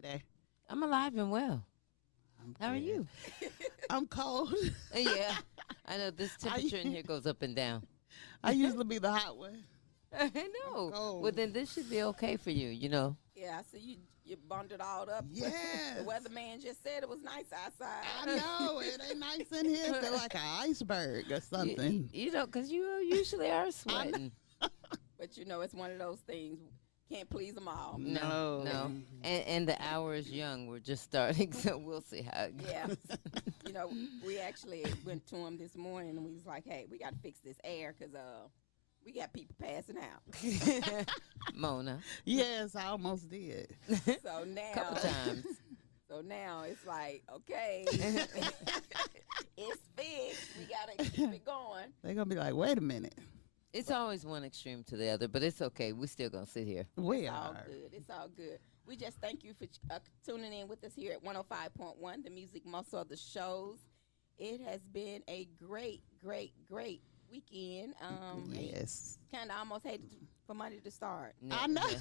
today? I'm alive and well. I'm How are good. you? I'm cold. Yeah, I know this I temperature in here goes up and down. I usually be the hot one. I I'm know. Well, cold. then this should be okay for you, you know. Yeah, so you bundled all up. The Yes. weatherman just said it was nice I outside. know it ain't nice in here. Feel like an iceberg or something. You know, because you usually are I know. sweating. But it's one of those things. Can't please them all. No, No. no. And the hour is young. We're just starting, so we'll see how it Yeah. goes. We actually went to him this morning and we was like, hey, we got to fix this air because we got people passing out. Mona, Yes, I almost did. So couple now, times. so now it's like, okay, it's fixed. We got to keep it going. They're gonna be like, wait a minute. It's always one extreme to the other, but it's okay. We're still going to sit here. We It's all are. good. It's all good. We just thank you for tuning in with us here at 105.1, the music muscle of the shows. It has been a great, great, great weekend. Yes. Kind of almost hated for Monday to start. No, I know. yeah.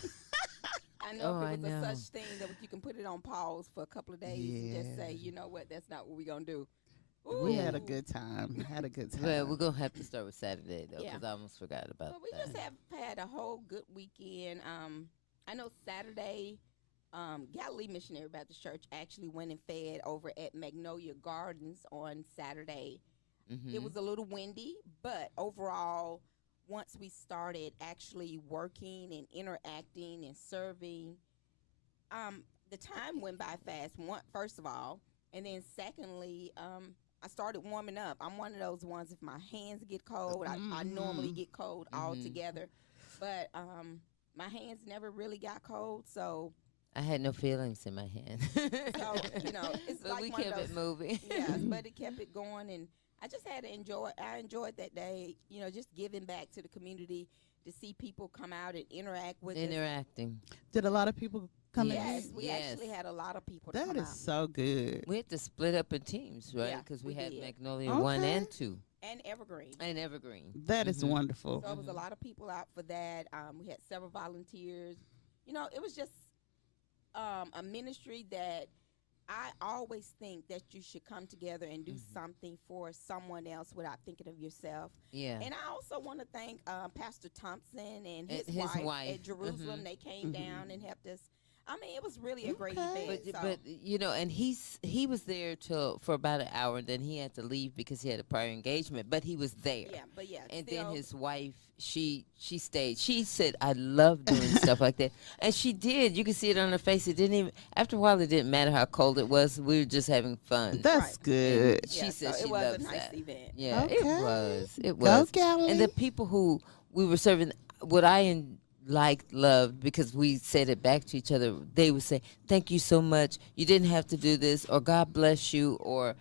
I know Oh, I if it was know. a such thing that you can put it on pause for a couple of days and just Yeah. say, you know what, that's not what we're going to do. We had a Ooh. good time. Had a good time. Well, we're going to have to start with Saturday, though, Yeah. because I almost forgot about But we that. just have had a whole good weekend. I know Saturday, Galilee Missionary Baptist Church actually went and fed over at Magnolia Gardens on Saturday. Mhm. It was a little windy, but overall, once we started actually working and interacting and serving, the time went by fast. First of all, and then secondly, I started warming up. I'm one of those ones. If my hands get cold, I normally get cold altogether, but my hands never really got cold, so I had no feelings in my hand. it's But like we one of kept it those. moving. Yes, but it kept it going, and I just had to enjoy it. I enjoyed that day, just giving back to the community to see people come out and interact with us. Interacting. Did a lot of people come Yes, in? we Yes. actually had a lot of people That come is out. so good. We had to split up in teams, right? Yeah, Because we we had did. Magnolia 1 Okay. and 2 And Evergreen. and Evergreen. That is Mhm. wonderful. So it was a lot of people out for that. We had several volunteers. It was just a ministry that I always think that you should come together and do something for someone else without thinking of yourself. Yeah. And I also want to thank Pastor Thompson and And his, his wife, wife. at Jerusalem. Mhm. They came down and helped us. I mean, it was really a great Okay. event. But you know, and he was there for about an hour, and then he had to leave because he had a prior engagement. But he was there. And still, then his wife, she stayed. She said, "I love doing stuff like that," and she did. You could see it on her face. It didn't even. After a while, it didn't matter how cold it was. We were just having fun. That's Right. good. She yeah, said so she it was loves a nice that. event. Yeah, Okay. it was. It Go, was. Galilee. And the people who we were serving, what I liked, loved, because we said it back to each other. They would say, "Thank you so much. You didn't have to do this," or "God bless you," or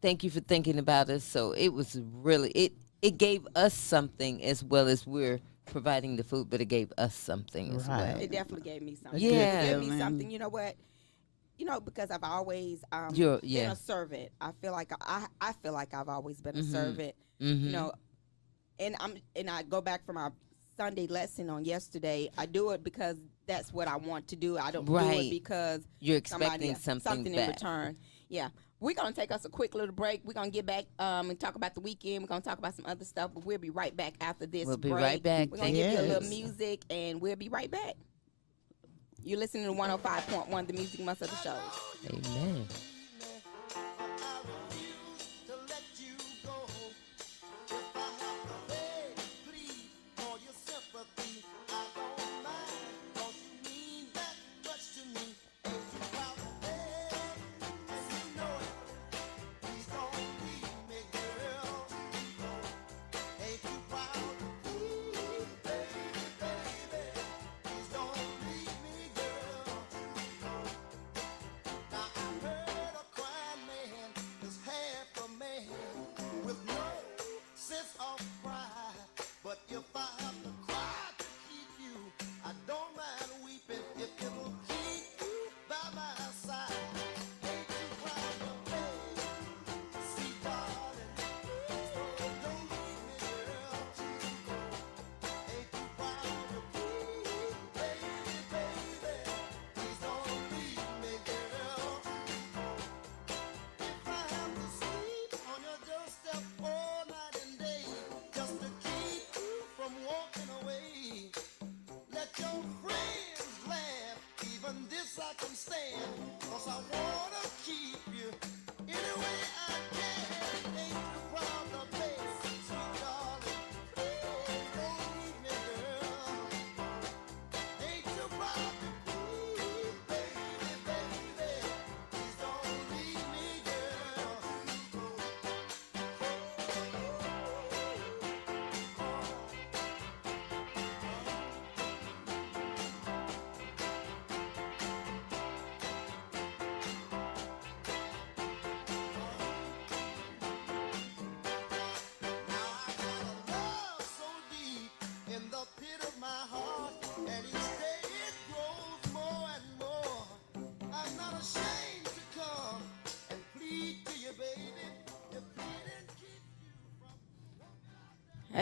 "Thank you for thinking about us." So it was really it gave us something as well as we're providing the food, but it gave us something as well. Right. It definitely gave me something. good It gave me feeling. something. You know what? Because I've always You're been yeah. a servant. I feel like I feel like I've always been a Mhm. servant. Mhm. And I go back from our Sunday lesson on yesterday. I do it because that's what I want to do. I don't do Right. it because You're somebody expecting something in back. return. Yeah. We're going to take us a quick little break. We're going to get back and talk about the weekend. We're going to talk about some other stuff, but we'll be right back after this We'll be break. right back. We're going to give you a little Yes. music, and we'll be right back. You're listening to 105.1, the music must of the shows. Amen. Now I heard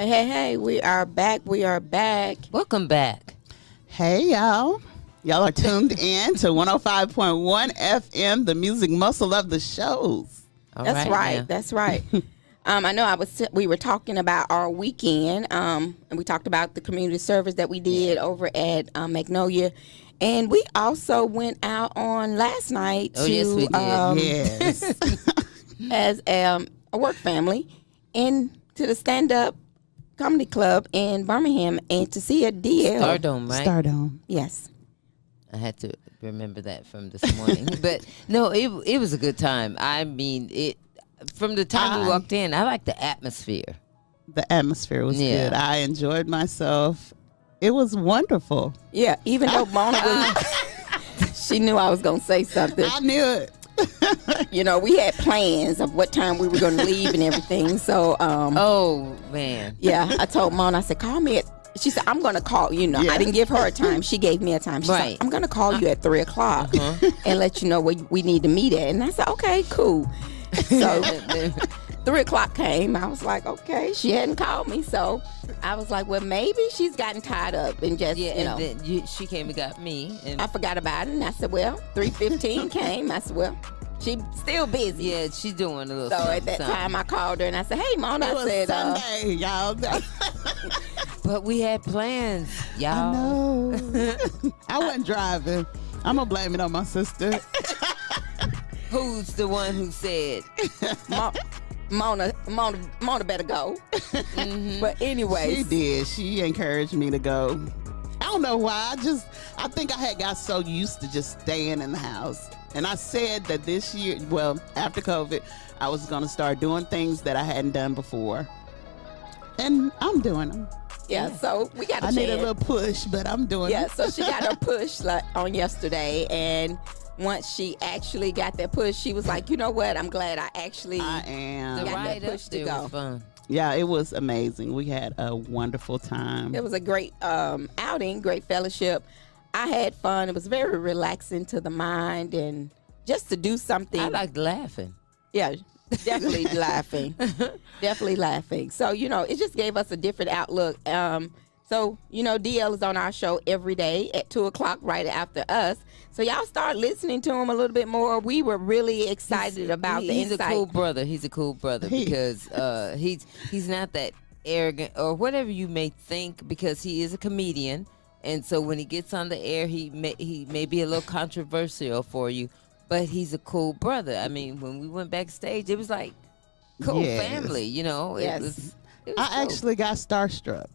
Hey, we are back. We are back. Welcome back. Hey, y'all. Y'all are tuned in to 105.1 FM, the music muscle of the shows. All That's right. now. That's right. I know we were talking about our weekend, and we talked about the community service that we did over at Magnolia. And we also went out on last night Oh, yes, we did. Yes. as a work family and to the stand-up comedy club in Birmingham and to see a DL. Stardome, right? Stardome. Yes. I had to remember that from this morning. But no, it was a good time. I mean, it from the time we walked in, I like the atmosphere. The atmosphere was good. I enjoyed myself. It was wonderful. Yeah, even though Mona was, she knew I was going to say something. I knew it. You know, we had plans of what time we were going to leave and everything. So, Oh man. yeah, I told Mona, I said, call me at. She said, I'm going to call. You know, Yeah. I didn't give her a time. She gave me a time. She Right. said, I'm going to call you at 3 o'clock and let you know where we need to meet at. And I said, okay, cool. So 3 o'clock came. I was like, okay, she hadn't called me. So I was like, well, maybe she's gotten tied up and just, Yeah, you know. and then she came and got me, and I forgot about it. And I said, well, 3:15 came. I said, well, she's still busy. yeah, she's doing a little. So something, at that something. time, I called her and I said, hey, Mona, It I was said, Sunday, y'all. But we had plans, I y'all. know. I wasn't driving. I'm going to blame it on my sister. Who's the one who said? Mona better go. But anyway, She did. She encouraged me to go. I don't know why. I think I had got so used to just staying in the house. And I said that this year, well, after COVID, I was going to start doing things that I hadn't done before. And I'm doing them. yeah, so we got a I need a chance. little push, but I'm doing Yeah, it. so she got her push on yesterday, and once she actually got that push, she was like, you know what? I'm glad I actually. I The am. got that ride up push to there go. was fun. Yeah, it was amazing. We had a wonderful time. It was a great outing, great fellowship. I had fun. It was very relaxing to the mind, and just to do something. I liked laughing. Yeah, definitely laughing. Definitely laughing. So, you know, it just gave us a different outlook. So, you know, DL is on our show every day at 2 o'clock right after us. So y'all start listening to him a little bit more. We were really excited about the He's insight. a cool brother. He's a cool brother He- because he's not that arrogant or whatever you may think, because he is a comedian, and so when he gets on the air, he may be a little controversial for you, but he's a cool brother. I mean, when we went backstage, it was like cool Yes. family, you know. Yes. It was I cool. actually got starstruck.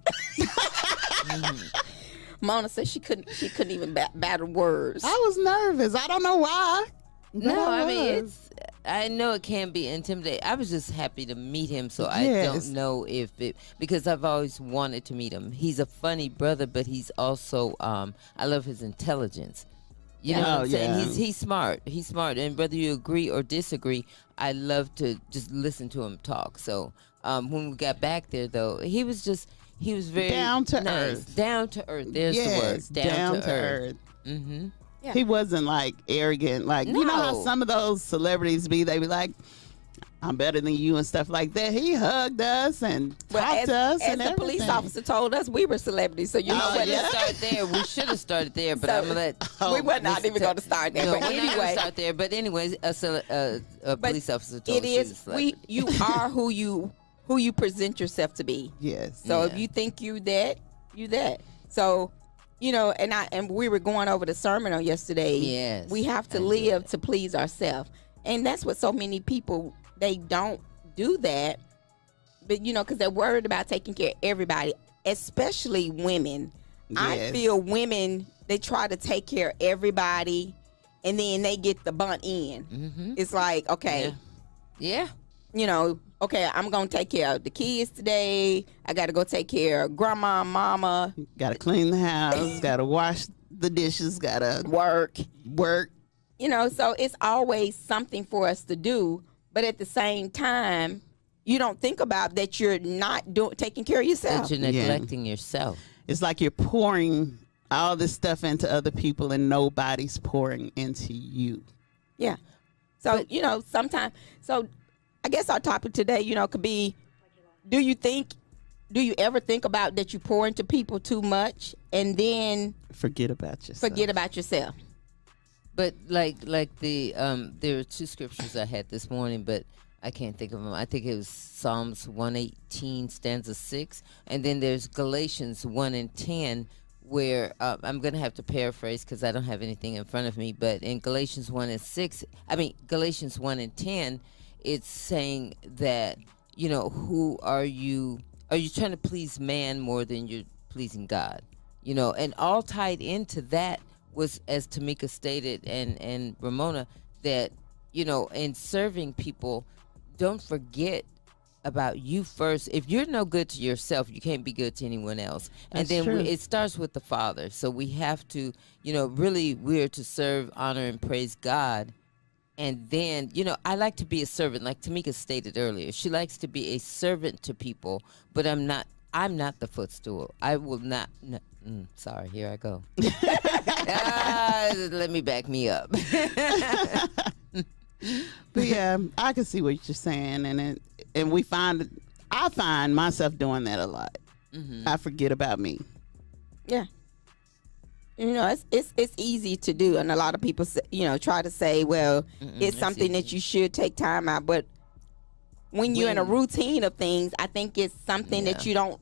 Mona said she couldn't even battle words. I was nervous. I don't know why. but No, I mean was. I know it can be intimidating. I was just happy to meet him, so I Yes. don't know if it, because I've always wanted to meet him. He's a funny brother, but he's also I love his intelligence. You know what Oh, I'm saying? yeah. He's smart. He's smart, and whether you agree or disagree, I love to just listen to him talk. So when we got back there, though, he was very Down to nice. earth. Down to earth. There's the word. Yes, Down, to earth. Mm-hmm. Yeah. He wasn't like arrogant. Like, you know how No. some of those celebrities be, they be like, I'm better than you and stuff like that. He hugged us and talked to us as and the police everything. officer told us, we were celebrities. So you know Oh, what? yeah. Start there. We should have started there, but So- I'm gonna let. Oh, we were not Mr. even going to start there. No, but we're not gonna anyway, start there. But anyways, a police officer told it us she is. was like, You are who you present yourself to be. Yes. So if Yeah. you think you that, you that. So, you know, and we were going over the sermon on yesterday. Yes, We have to I did. live to please ourselves. And that's what so many people, they don't do that. But, you know, because they're worried about taking care of everybody, especially women. I Yes. feel women, they try to take care of everybody and then they get the bunt end. Mm-hmm. It's like, okay, Yeah. you know, okay, I'm going to take care of the kids today. I got to go take care of grandma, mama, Got to clean the house, got to wash the dishes, got to work. work. You know, so it's always something for us to do. But at the same time, you don't think about that you're not taking care of yourself. That you're neglecting yourself. It's like you're pouring all this stuff into other people and nobody's pouring into you. Yeah. So, you know, sometimes, so I guess our topic today, you know, could be, do you think do you ever think about that you pour into people too much and then Forget about yourself. forget about yourself? But like the there are two scriptures I had this morning, but I can't think of them. I think it was Psalms 118 stanza 6, and then there's Galatians 1:10, where I'm gonna have to paraphrase because I don't have anything in front of me. But in Galatians 1:6, Galatians 1:10, it's saying that, you know, who are you? Are you trying to please man more than you're pleasing God? You know, and all tied into that was, as Tamika stated and Ramona, that, you know, in serving people, don't forget about you first. If you're no good to yourself, you can't be good to anyone else. That's and then true. it starts with the Father. So we have to, you know, really, we're to serve, honor, and praise God. And then, you know, I like to be a servant, like Tamika stated earlier. She likes to be a servant to people, but I'm not the footstool. I will not. Sorry, here I go. Let me back me up. But yeah, I can see what you're saying, and I find myself doing that a lot. Mm-hmm. I forget about me. Yeah. You know, it's easy to do, and a lot of people, you know, try to say, well, it's something that you should take time out. But when you're in a routine of things, I think it's something that you don't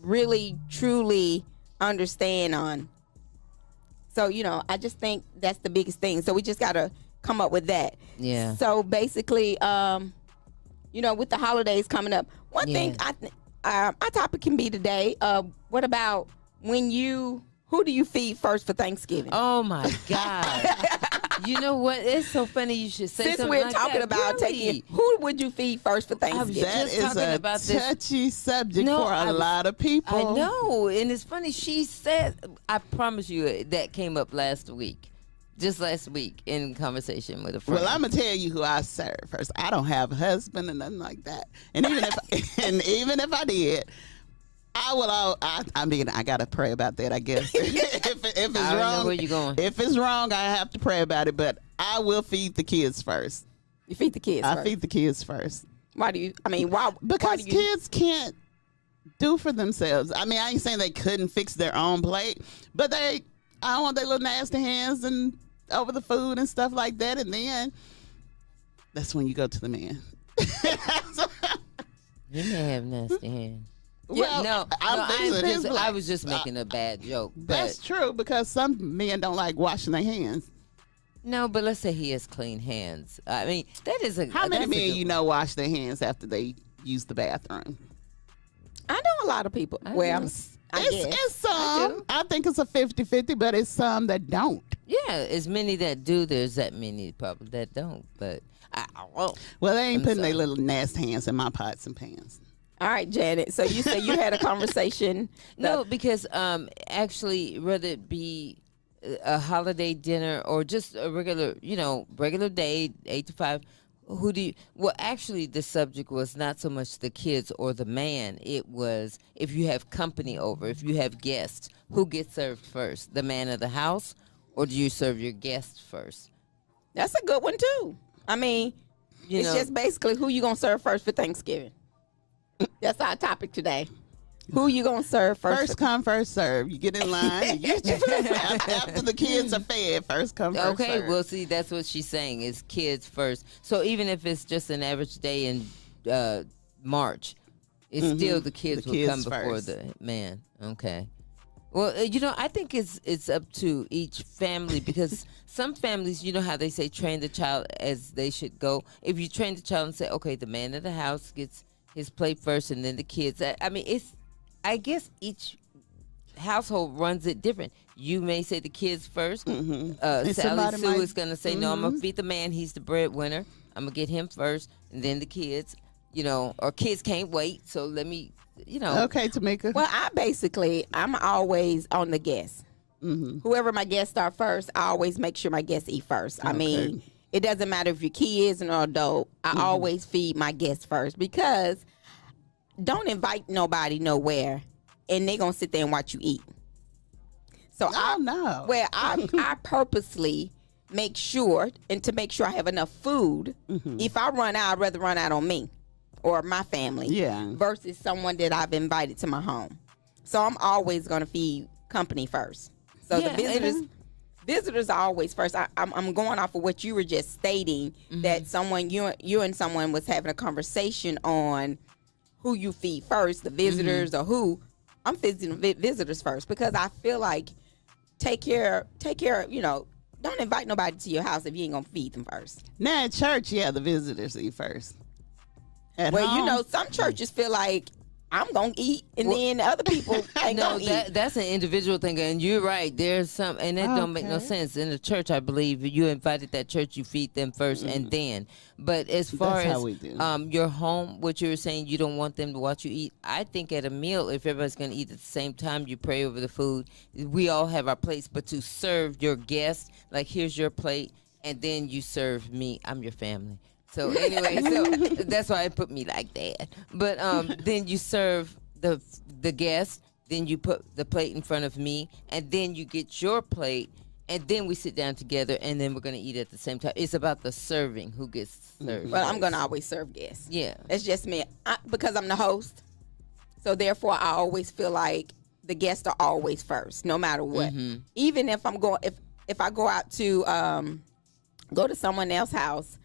really truly understand on. So, you know, I just think that's the biggest thing. So we just got to come up with that. Yeah. So basically, you know, with the holidays coming up, one thing our topic can be today, what about who do you feed first for Thanksgiving? Oh my God. You know what? It's so funny you should say Since something we're like talking that. about Really? who would you feed first for Thanksgiving? That just is talking a about this. touchy subject No, for a lot of people. I know, and it's funny. She said, I promise you, that came up last week. Just last week in conversation with a friend. Well, I'm gonna tell you who I serve first. I don't have a husband and nothing like that. And even if I did, I will. I mean, I gotta pray about that. I guess if it's I already wrong, know where you're going. if it's wrong, I have to pray about it. But I will feed the kids first. You feed the kids I first. feed the kids first. Why do you? I mean, why? Because why do you, kids can't do for themselves. I mean, I ain't saying they couldn't fix their own plate, but I don't want their little nasty hands and over the food and stuff like that. And then that's when you go to the man. You may have nasty hands. Well, I was just making a bad joke. That's true, because some men don't like washing their hands. No, but let's say he has clean hands. I mean, that is a. How many that's a men good you one. know wash their hands after they use the bathroom? I know a lot of people. I Well, do. I guess. It's some. I think it's a 50-50, but it's some that don't. Yeah, as many that do, there's that many probably that don't. But Well, they ain't I'm putting their sorry. little nasty hands in my pots and pans. All right, Janet. So you said you had a conversation. no, because actually, whether it be a holiday dinner or just a regular day, 8 to 5. Who do you? Well, actually, the subject was not so much the kids or the man. It was if you have company over, if you have guests, who gets served first, the man of the house, or do you serve your guests first? That's a good one too. I mean, it's just basically who you gonna serve first for Thanksgiving. That's our topic today. Who you gonna serve first? First come, first serve. You get in line. You get your food. After the kids are fed, first come, first Okay, serve. well, see, that's what she's saying is kids first. So even if it's just an average day in March, it's still the kids will kids come before first. the man. Okay. Well, I think it's up to each family because some families, you know how they say train the child as they should go. If you train the child and say, okay, the man of the house gets his plate first and then the kids. I mean, I guess each household runs it different. You may say the kids first. And Sally somebody Sue might- is going to say, no, I'm going to feed the man. He's the breadwinner. I'm going to get him first and then the kids, or kids can't wait. So let me, Okay, Tamika. Well, I'm always on the guest. Whoever my guests are first, I always make sure my guests eat first. I mean, it doesn't matter if your kid is an adult. I always feed my guests first because don't invite nobody nowhere and they gonna sit there and watch you eat. So I purposely make sure, and to make sure I have enough food. If I run out, I'd rather run out on me. or my family Yeah. versus someone that I've invited to my home. So I'm always going to feed company first. So Yeah, the visitors are always first. I'm going off of what you were just stating, that someone you and someone was having a conversation on who you feed first, the visitors or who. I'm feeding visitors first because I feel like take care. Don't invite nobody to your house if you ain't gonna feed them first. Now at church, yeah, the visitors eat first. At Well, home, some churches feel like I'm gonna eat, and then other people ain't No, gonna eat. that's an individual thing, and you're right. There's some, and that don't make no Okay. sense. In the church, I believe you invited that church, you feed them first, and then. But as far That's how as we do. your home, what you were saying, you don't want them to watch you eat. I think at a meal, if everybody's gonna eat at the same time, you pray over the food. We all have our plates, but to serve your guests, like here's your plate, and then you serve me. I'm your family. So anyway, so that's why it put me like that. But then you serve the guest, then you put the plate in front of me, and then you get your plate, and then we sit down together, and then we're gonna eat at the same time. It's about the serving, who gets served. Well, I'm first. gonna always serve guests. Yeah. It's just me because I'm the host. So therefore, I always feel like the guests are always first, no matter what. Even if I'm going, if I go out to go to someone else's house,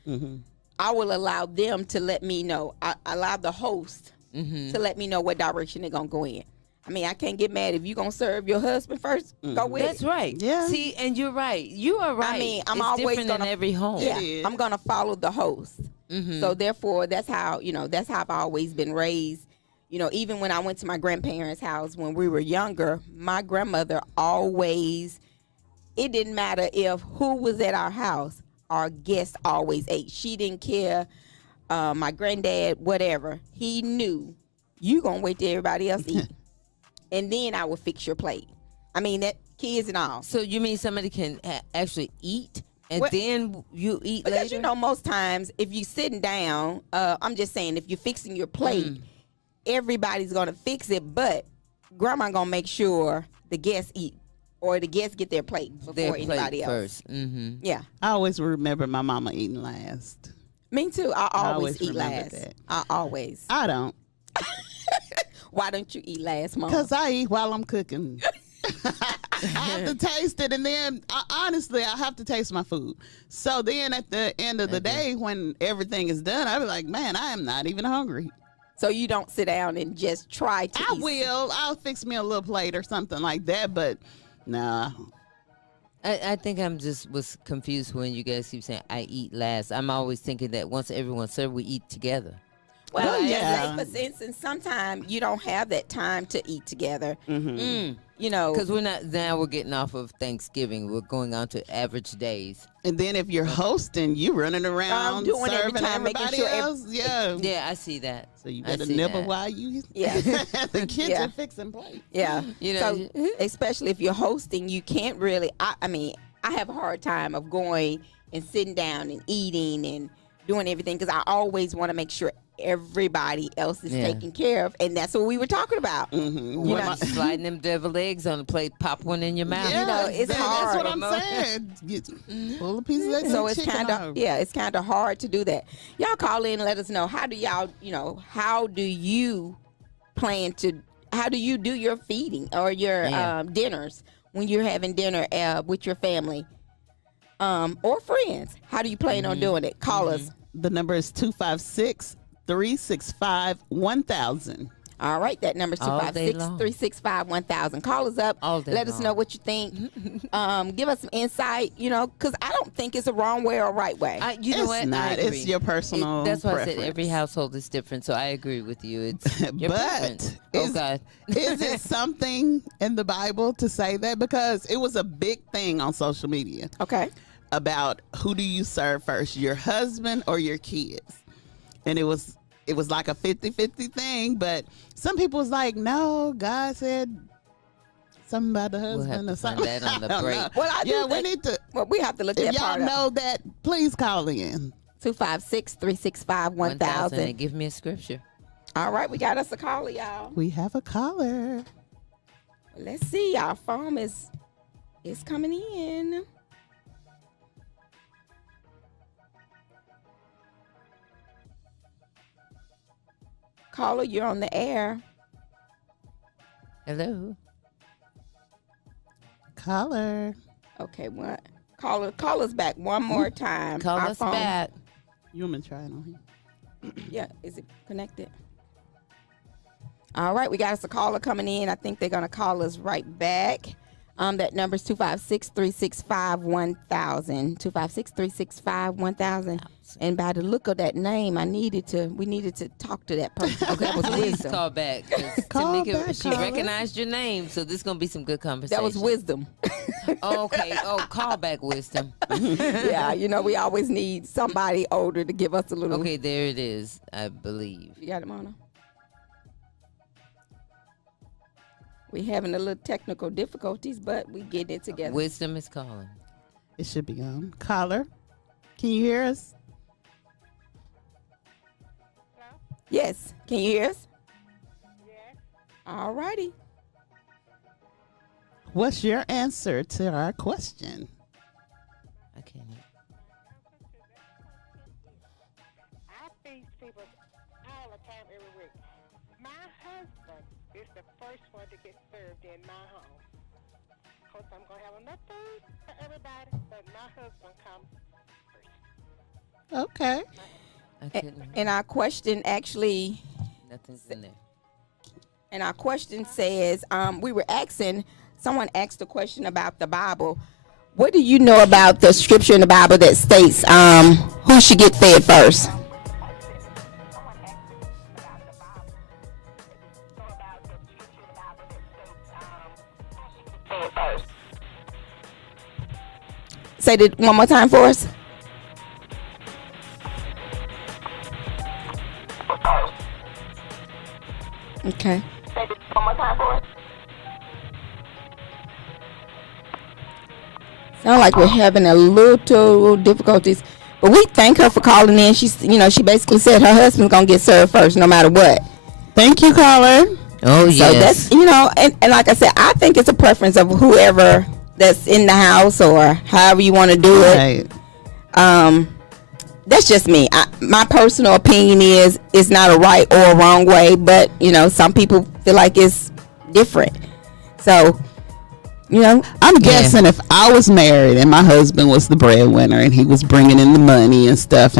I will allow them to let me know. I allow the host to let me know what direction they're gonna go in. I mean, I can't get mad if you're gonna serve your husband first. Go with That's it. right. Yeah. See, and you're right. You are right. I mean, I'm it's always different gonna in every home. Yeah, is. I'm gonna follow the host. So therefore, that's how I've always been raised. Even when I went to my grandparents' house when we were younger, my grandmother always. It didn't matter if who was at our house. Our guests always ate. She didn't care. My granddad, whatever, he knew you gonna wait till everybody else eat, and then I would fix your plate. I mean, that kids and all. So you mean somebody can actually eat and Well, then you eat Because later? most times if you sitting down, I'm just saying if you're fixing your plate, everybody's gonna fix it, but grandma gonna make sure the guests eat or the guests get their plate before Their anybody plate else. first. Mm-hmm. Yeah, I always remember my mama eating last. me too. I always eat remember last. that. I always. I don't, Why don't you eat last, Mom? because I eat while I'm cooking. I have to taste it, and then honestly, I have to taste my food. So then, at the end of the day, when everything is done, I be like, "Man, I am not even hungry." So you don't sit down and just try to I eat. will. I'll fix me a little plate or something like that, but nah. I think was confused when you guys keep saying I eat last. I'm always thinking that once everyone's served, we eat together. Well, Well, yeah. yeah. Say for instance, sometimes you don't have that time to eat together. Because we're getting off of Thanksgiving. We're going on to average days. And then if you're hosting, you running around doing every serving time, making everybody sure else. Yeah. Yeah, I see that. So you I better see nibble that. while you Yeah. at the kitchen Yeah. fixing plates. Yeah. You know, So especially if you're hosting, you can't really. I mean, I have a hard time of going and sitting down and eating and doing everything because I always want to make sure everybody else is Yeah. taken care of, and that's what we were talking about. Mm-hmm. You What, know- sliding them deviled eggs on the plate, pop one in your mouth. Yeah, it's that's hard. what I'm saying. You pull a piece of that So good it's chicken kind off. of it's kind of hard to do that. Y'all call in and let us know how do you plan to how do you do your feeding or your Yeah. dinners when you're having dinner with your family or friends? How do you plan on doing it? Call us. The number is 256-365-1000. All right, that number is All day 256-365-1000. Call us up. All day Let us long. know what you think. Give us some insight, because I don't think it's a wrong way or a right way. You know It's what? not. I It's agree. your personal That's why I said preference. every household is different. So I agree with you. It's your But preference. Oh is- God. Is it something in the Bible to say that? Because it was a big thing on social media Okay. about who do you serve first, your husband or your kids? And it was like a 50-50 thing, but some people was like, no, God said something about the We'll have husband to or find something. that on the I don't break. know. Well, I do Yeah, we think- need to. Well, we have to look If that y'all part up. know that, please call in. 256-365-1000. And give me a scripture. All right, we got us a caller, y'all. We have a caller. Let's see. Our phone is coming in. Caller, you're on the air. Hello. Caller. Okay, what? Call us back one more time. Call Our us phone- back. You want me to try it on here? Yeah, is it connected? All right, we got us a caller coming in. I think they're gonna call us right back. That number is 256-365-1000. 256-365-1000. And by the look of that name, we needed to talk to that person. Okay, That was please wisdom. call back. 'Cause Call Tamika, back, she caller. recognized your name, so this is gonna be some good conversation. That was wisdom. Oh, okay. Oh, call back wisdom. Yeah, we always need somebody older to give us a little. Okay, there it is. I believe. You got it, Mona? We having a little technical difficulties, but we getting it together. Wisdom is calling. It should be on. Caller, can you hear us? Yes. Can you hear us? Yes. All righty. What's your answer to our question? I can't. I feed people all the time, every week. My husband is the first one to get served in my home. Of course, I'm going to have enough food for everybody, but my husband comes first. Okay. I couldn't. And our question actually, Nothing's in there. and our question says, someone asked a question about the Bible. What do you know about the scripture in the Bible that states who should get fed first? Say that one more time for us. Okay. Sound like we're having a little difficulties, but we thank her for calling in. She basically said her husband's gonna get served first, no matter what. Thank you, caller. Oh, So yes. that's and like I said, I think it's a preference of whoever that's in the house or however you want to do it. Right. That's just me. My personal opinion is it's not a right or a wrong way, but some people feel like it's different. So, I'm guessing if I was married and my husband was the breadwinner and he was bringing in the money and stuff,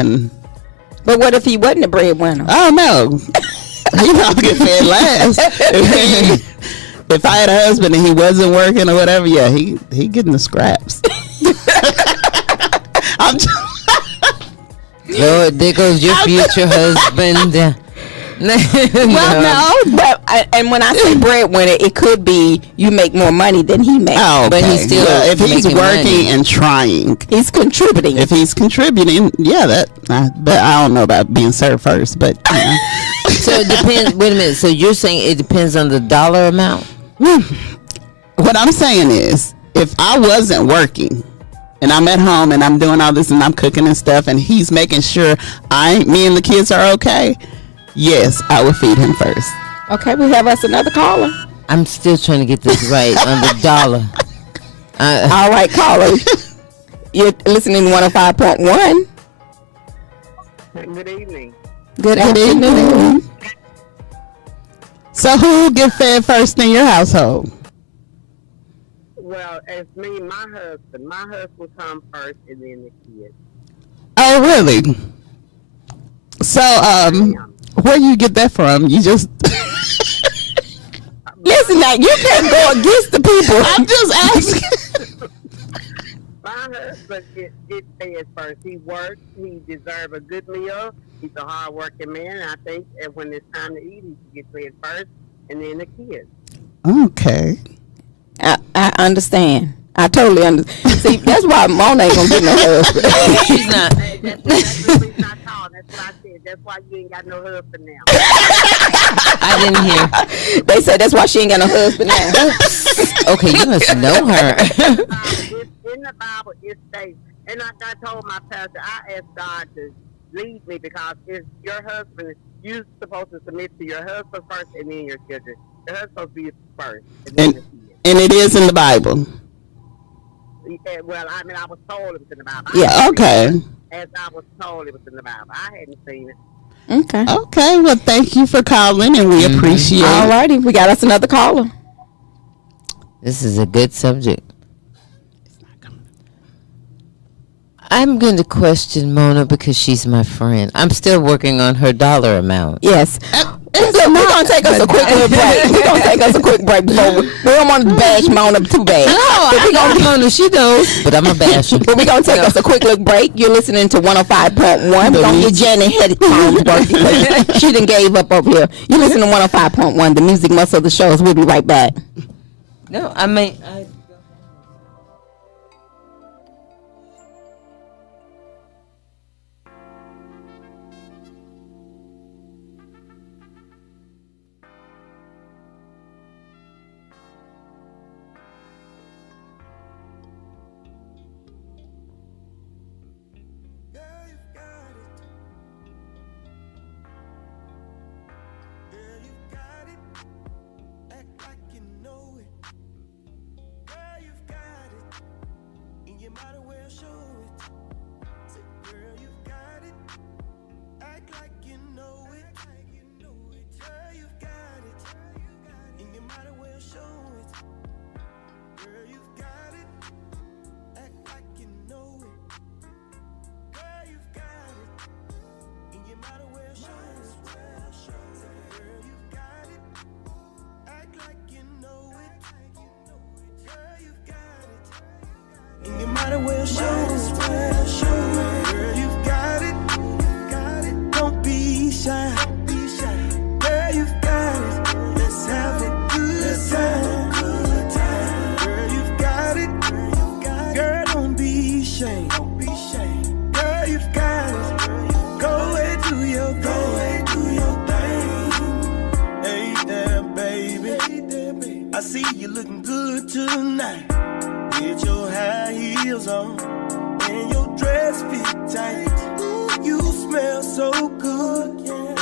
but what if he wasn't a breadwinner? I don't know. I'll get fed last. If I had a husband and he wasn't working or whatever, yeah, he getting the scraps. I'm Lord, there goes your future husband. Well, no, but and when I say breadwinner, it could be you make more money than he makes. Oh, okay. But he's still if he's making working money. and trying. He's contributing. If he's contributing, yeah, but I don't know about being served first, but So it depends. Wait a minute. So you're saying it depends on the dollar amount? what I'm saying is, if I wasn't working and I'm at home and I'm doing all this and I'm cooking and stuff and he's making sure me and the kids are okay, yes, I would feed him first. Okay, we have us another caller. I'm still trying to get this right on the dollar. All right, caller. You're listening to 105.1. Good evening. Good evening. afternoon. So who get fed first in your household? Well, as me, my husband comes first and then the kids. Oh, really? So, where you get that from? You just... Listen now, you can't go against the people. I'm just asking. My husband gets fed first. He works. He deserves a good meal. He's a hard-working man. And I think that when it's time to eat, he should get fed first and then the kids. Okay. I understand. I totally understand. See, that's why Mona ain't gonna get no husband. She's not. That's the reason I called. That's what I said. That's why you ain't got no husband now. I didn't hear. They said that's why she ain't got no husband now. Okay, you must know her. In the Bible, it states, and I told my pastor, I asked God to lead me because it's your husband. You're supposed to submit to your husband first and then your children. Your husband's supposed to be first and then the kids. And it is in the Bible. Yeah, well, I mean, I was told it was in the Bible. Yeah, okay. As I was told it was in the Bible. I hadn't seen it. Okay. Okay. Well, thank you for calling, and we appreciate All it. righty. We got us another caller. This is a good subject. I'm going to question Mona because she's my friend. I'm still working on her dollar amount. Yes. We're going to take us a quick little break. We're going to take us a quick break before we don't want to bash Mona too bad. No, I know Mona. She knows, but I'm a basher. But we're going to take us a quick little break. You're listening to 105.1. We're going to get Janet headed home to work because she done gave up over here. You're listening to 105.1, the music muscle of the shows. We'll be right back. No, I mean... You might as well show it. Girl, you've got it. Don't be shy. Girl, you've got it. Let's have a good time. Girl, you've got it. Girl, don't be ashamed. Girl, you've got it. Go ahead, do your thing. Hey there, baby. I see you looking good tonight. Get your high heels on and your dress fit tight. Ooh, you smell so good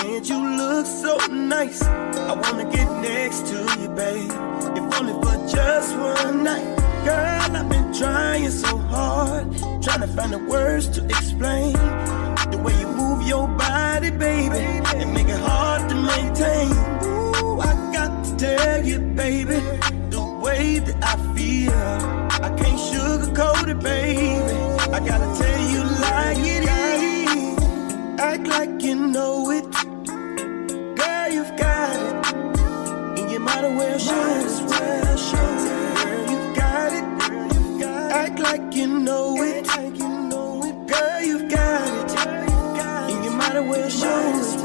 and you look so nice. I wanna get next to you, babe, if only for just one night. Girl, I've been trying so hard, trying to find the words to explain the way you move your body, baby, and make it hard to maintain. Ooh, I got to tell you, baby, the way that I feel, I can't sugarcoat it, baby. I gotta tell you like it is. Act like you know it. Girl, you've got it. And you might as well show it. Girl, you've got it. Act like you know it. Girl, you've got it. And you might as well show it.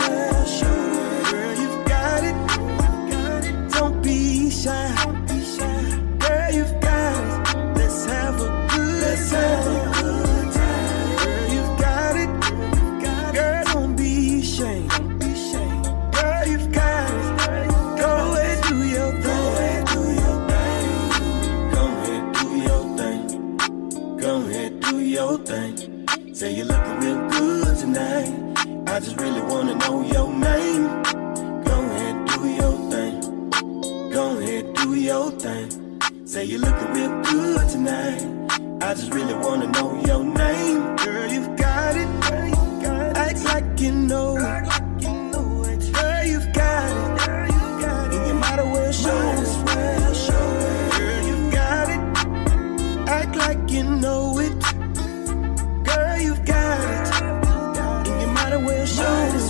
Girl, you've got it. Don't be shy. Girl, you've got it. Let's have a good time. Girl, you've got it. Girl, don't be ashamed. Girl, you've got it. Go ahead, do your thing. Go ahead, do your thing. Go ahead, do your thing. Say you're looking real good tonight. I just really wanna know your name. Go ahead, do your thing. Go ahead, do your thing. Say you're looking real good tonight. I just really wanna know your name. Girl, you've got it. Act like you know it. Girl, you've got it. And you might as well show it. Girl, you've got it. Act like you know it. Girl, you've got it. And you might as well show it.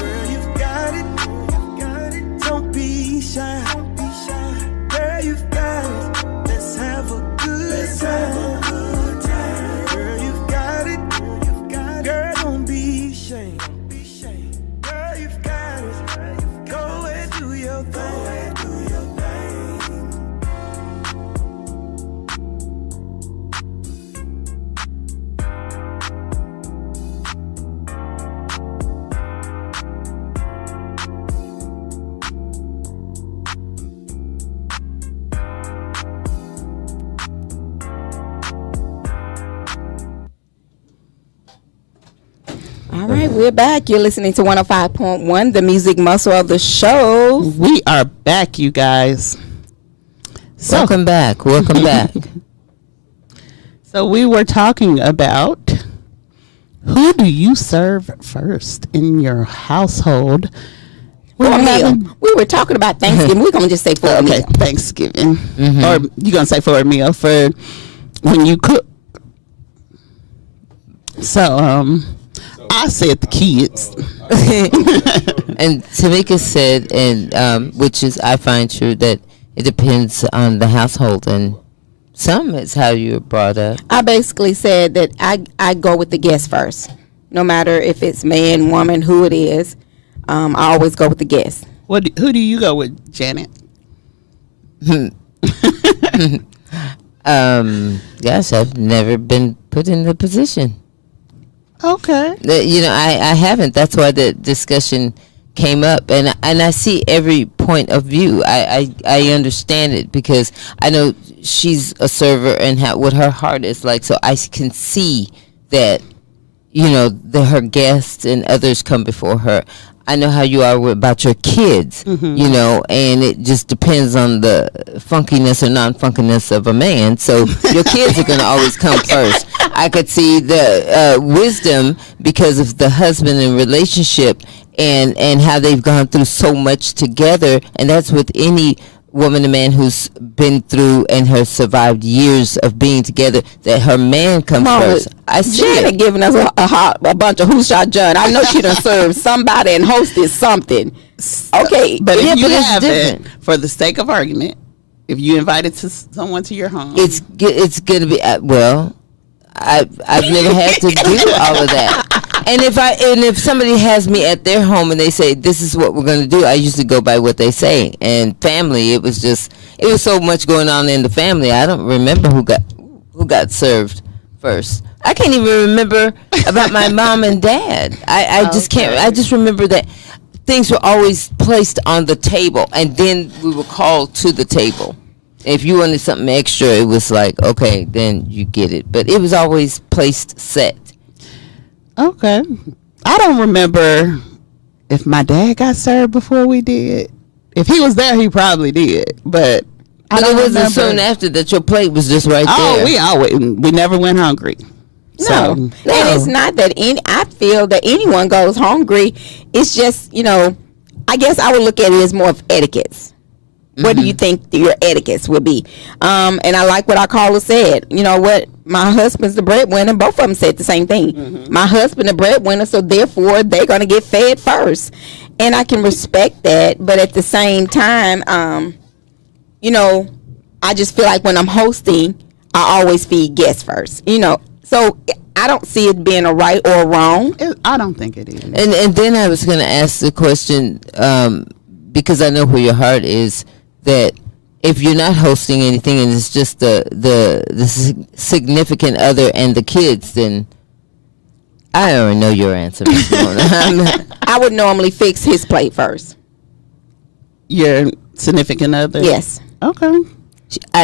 Girl, you've got it. Don't be shy. Girl, you've got it. Let's have a good time. Girl, you've got it. Girl, don't be ashamed. Girl, you've got it. Go ahead, do your thing. All right, we're back. You're listening to 105.1, the music muscle of the show. We are back, you guys. So, Welcome back. Welcome back. so we were talking about Who do you serve first in your household? For a When you're meal. having- We were talking about Thanksgiving. We're gonna just say for a Okay, meal. Thanksgiving. Or you going to say for a meal for when you cook. So, I said the kids. And Tamika said, and which is I find true, that it depends on the household, and some it's how you were brought up. I basically said that I go with the guest first, no matter if it's man, woman, who it is. I always go with the guest. Who do you go with, Janet? Gosh, I've never been put in the position. Okay. I haven't. That's why the discussion came up, and I see every point of view. I understand it because I know she's a server and what her heart is like. So I can see that, her guests and others come before her. I know how you are about your kids, and it just depends on the funkiness or non-funkiness of a man. So your kids are going to always come first. I could see the wisdom because of the husband and relationship and how they've gone through so much together. And that's with any woman and man who's been through and has survived years of being together, that her man comes first. I see Janet it. giving us a bunch of who shot John. I know she done served somebody and hosted something. Okay, But Yeah, if you but it's have it, different. for the sake of argument, if you invited someone to your home, It's going to be, I've never had to do all of that. And if somebody has me at their home and they say this is what we're going to do, I usually go by what they say. And family, it was so much going on in the family. I don't remember who got served first. I can't even remember about my mom and dad. I just can't. I just remember that things were always placed on the table, and then we were called to the table. If you wanted something extra, it was like, okay, then you get it. But it was always placed set. okay. I don't remember if my dad got served before we did. If he was there, he probably did. But I But don't it wasn't remember. soon after that your plate was just right Oh, there. we never went hungry. No. So, And it's not that I feel that anyone goes hungry. It's just, I guess I would look at it as more of etiquettes. What do you think your etiquettes would be? And I like what our caller said. You know what? My husband's the breadwinner. Both of them said the same thing. My husband the breadwinner, so therefore they're going to get fed first. And I can respect that. But at the same time, I just feel like when I'm hosting, I always feed guests first. So I don't see it being a right or a wrong. I don't think it is. And then I was going to ask the question, because I know where your heart is, that if you're not hosting anything and it's just the significant other and the kids, then I already know your answer, Ms. Mona. I would normally fix his plate first. Your significant other? Yes. Okay.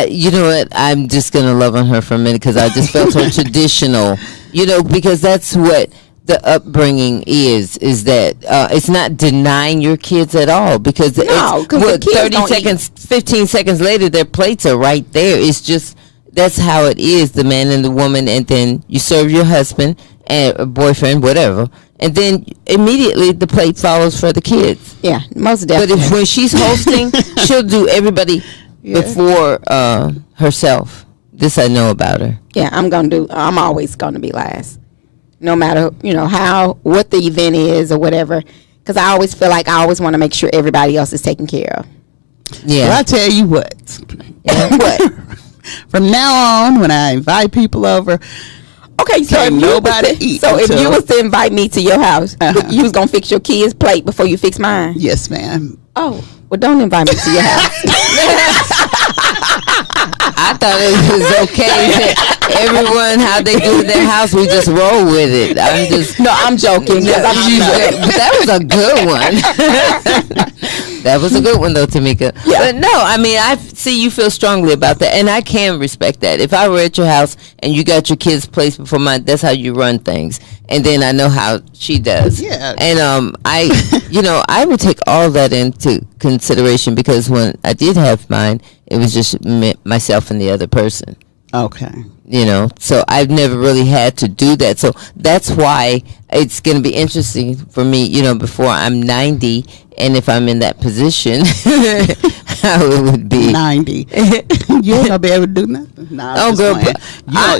You know what? I'm just going to love on her for a minute because I just felt her traditional, because that's what the upbringing is that it's not denying your kids at all, because No, 'cause the kids 30 don't seconds, 15 seconds later, their plates are right there. It's just, that's how it is, the man and the woman, and then you serve your husband and a boyfriend, whatever, and then immediately the plate follows for the kids. Yeah, most But definitely. when she's hosting, she'll do everybody before herself. This I know about her. Yeah, I'm always gonna be last. No matter, what the event is or whatever. Because I always feel like I always want to make sure everybody else is taken care of. Yeah. Well, I tell you what. What? From now on, when I invite people over, Okay, so Can't if you nobody was to, eat so if you until- was to invite me to your house, you was gonna fix your kids' plate before you fix mine. yes, ma'am. Oh, well, don't invite me to your house. I thought it was okay. Everyone, how they do their house, we just roll with it. I'm joking. Yes, I'm joking. But that was a good one. That was a good one, though, Tamika. Yeah. But no, I mean, I see you feel strongly about that, and I can respect that. If I were at your house and you got your kids' place before mine, that's how you run things. And then I know how she does. Yeah. And I would take all that into consideration, because when I did have mine, it was just myself and the other person. Okay. You know, so I've never really had to do that. So that's why it's going to be interesting for me, you know, before I'm 90, and if I'm in that position, how it would be. 90. You ain't gonna be able to do nothing. Nah, Oh, girl, but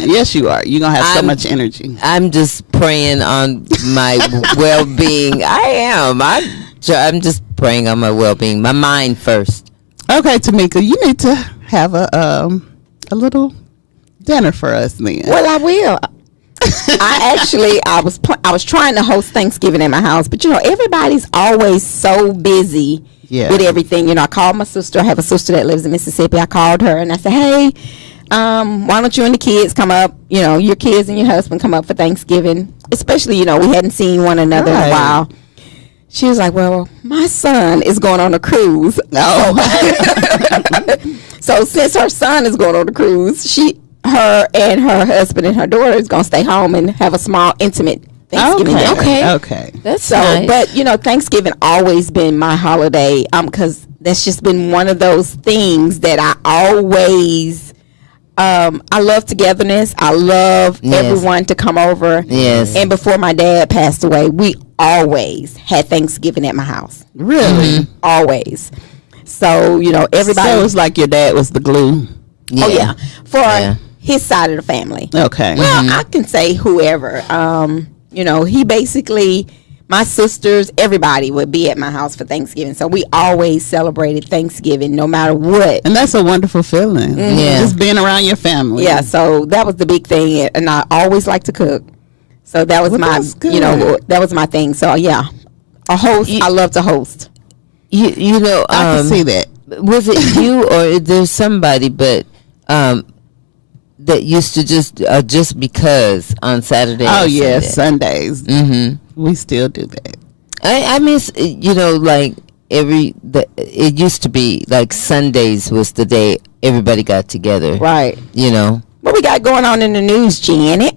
yes, you are. You're gonna have so I'm- much energy. I'm just praying on my well-being. I am. I'm just praying on my well-being, my mind first. Okay, Tamika, you need to have a little dinner for us then. Well, I will. I was trying to host Thanksgiving at my house, but you know everybody's always so busy Yeah. with everything. You know, I called my sister. I have a sister that lives in Mississippi. I called her and I said, "Hey, why don't you and the kids come up? You know, your kids and your husband come up for Thanksgiving, especially you know we hadn't seen one another in Right. a while." She was like, "Well, my son is going on a cruise." So since her son is going on a cruise, her and her husband and her daughter is going to stay home and have a small, intimate Thanksgiving dinner. Okay. That's So, nice. but you know, Thanksgiving always been my holiday, because that's just been one of those things that I always, I love togetherness. I love Yes. everyone to come over. Yes. And before my dad passed away, we always had Thanksgiving at my house. Really? Always. So, you know, everybody. So it's like your dad was the glue. Oh, yeah. For Yeah. his side of the family. Okay. Well, I can say whoever. You know, he basically, my sisters, everybody would be at my house for Thanksgiving. So we always celebrated Thanksgiving no matter what. And that's a wonderful feeling. Yeah. Just being around your family. Yeah, so that was the big thing. And I always like to cook. So that was Well, my, that's good. you know, that was my thing. So yeah, a host, I love to host. You know, I can see that. was it you or there's somebody, but that used to just because on Saturday. Oh, or yes, Sunday. Sundays. Mm-hmm. We still do that. I miss, you know, like it used to be like Sundays was the day everybody got together. Right. You know. What we got going on in the news, Janet?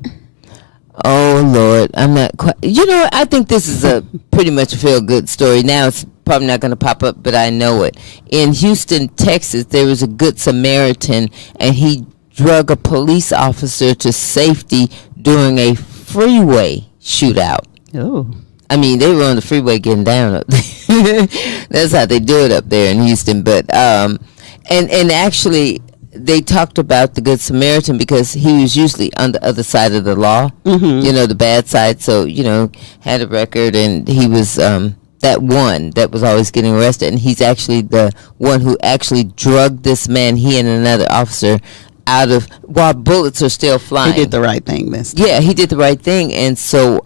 Oh Lord, I'm not quite. You know, I think this is a pretty much a feel good story. Now it's probably not going to pop up, but I know it. In Houston, Texas, there was a good Samaritan, and he drug a police officer to safety during a freeway shootout. Oh. I mean, they were on the freeway getting down up there. That's how they do it up there in Houston. But and actually, they talked about the Good Samaritan because he was usually on the other side of the law, you know, the bad side. So, you know, had a record, and he was that one that was always getting arrested. And he's actually the one who actually drugged this man, he and another officer, out of, while bullets are still flying. He did the right thing this time. Yeah, he did the right thing. And so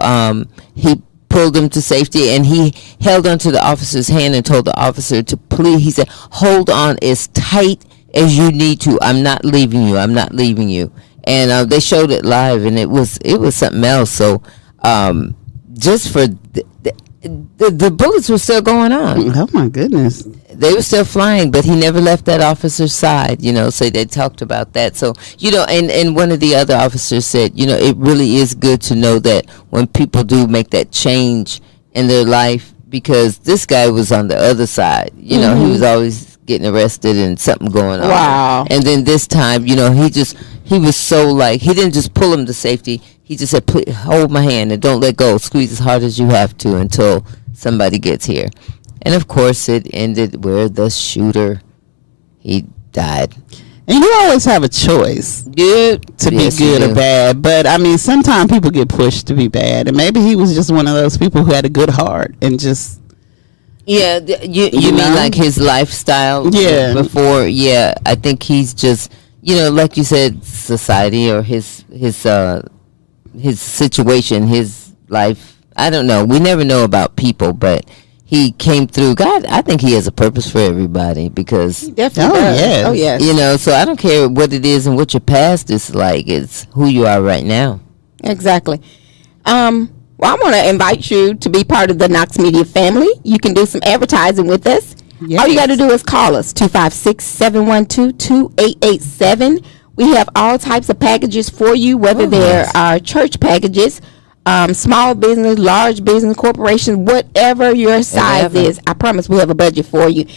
he pulled him to safety, and he held onto the officer's hand and told the officer to please, he said, hold on as tight as you need to. I'm not leaving you. I'm not leaving you. And they showed it live, and it was something else. So just for the bullets were still going on. Oh, my goodness. They were still flying, but he never left that officer's side, you know, so they talked about that. So, you know, and one of the other officers said, you know, it really is good to know that when people do make that change in their life, because this guy was on the other side, you know, he was always getting arrested and something going on. Wow. And then this time, you know, he was so like, he didn't just pull him to safety. He just said, please hold my hand and don't let go. Squeeze as hard as you have to until somebody gets here. And of course, it ended where the shooter, he died. And you always have a choice Good to be good or bad. But, I mean, sometimes people get pushed to be bad. And maybe he was just one of those people who had a good heart and just... Yeah, you You mean know? like his lifestyle? Yeah. Before, yeah, I think he's just, you know, like you said, society or his situation, his life. I don't know. We never know about people, but he came through. God, I think he has a purpose for everybody because, Definitely. Oh, does. yes. Oh, yes. you know, so I don't care what it is and what your past is like. It's who you are right now. Exactly. Well, I want to invite you to be part of the Knox Media family. You can do some advertising with us. All you got to do is call us, 256-712-2887. We have all types of packages for you, whether they're our church packages, small business, large business, corporation, whatever your size Whatever. is. I promise we have a budget for you.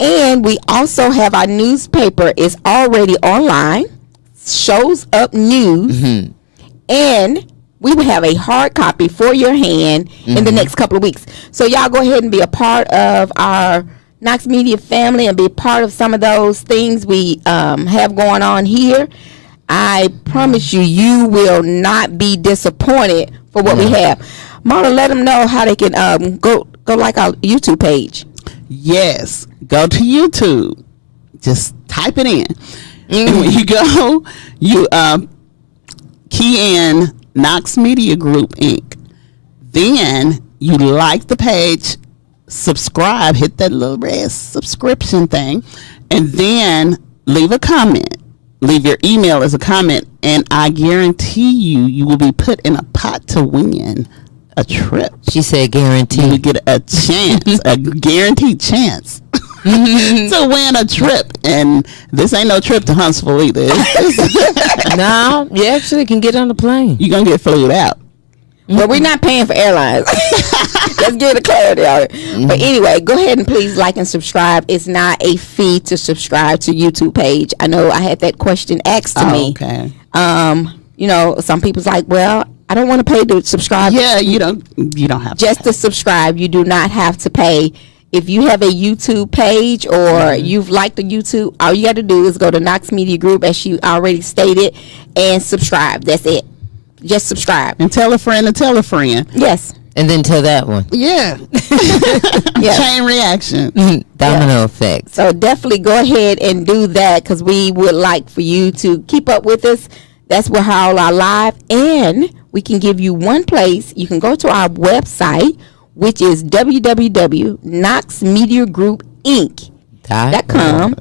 And we also have our newspaper is already online. Shows Up News, and we will have a hard copy for your hand in the next couple of weeks. So y'all go ahead and be a part of our Knox Media family and be part of some of those things we have going on here. I promise you, you will not be disappointed for what we have. Marla, let them know how they can go like our YouTube page. Yes, go to YouTube. Just type it in. And when you go, you key in Knox Media Group, Inc. Then you like the page, subscribe, hit that little red subscription thing, and then leave a comment. Leave your email as a comment, and I guarantee you will be put in a pot to win a trip. She said guarantee. You get a chance, a guaranteed chance to win a trip. And this ain't no trip to Huntsville either. No, you actually can get on the plane. You're going to get flued out. But we're not paying for airlines. Let's get the clarity on it. But anyway, go ahead and please like and subscribe. It's not a fee to subscribe to YouTube page. I know I had that question asked to me. Okay. You know, some people's like, well, I don't want to pay to subscribe. Yeah, you don't have just to subscribe. You do not have to pay. If you have a YouTube page or you've liked the YouTube, all you got to do is go to Knox Media Group, as you already stated, and subscribe. That's it. Just subscribe. And tell a friend to tell a friend. Yes. And then tell that one. Yeah. Chain reaction. Domino effect. So definitely go ahead and do that, because we would like for you to keep up with us. That's where all our live, and we can give you one place. You can go to our website, which is www.knoxmediagroupinc.com.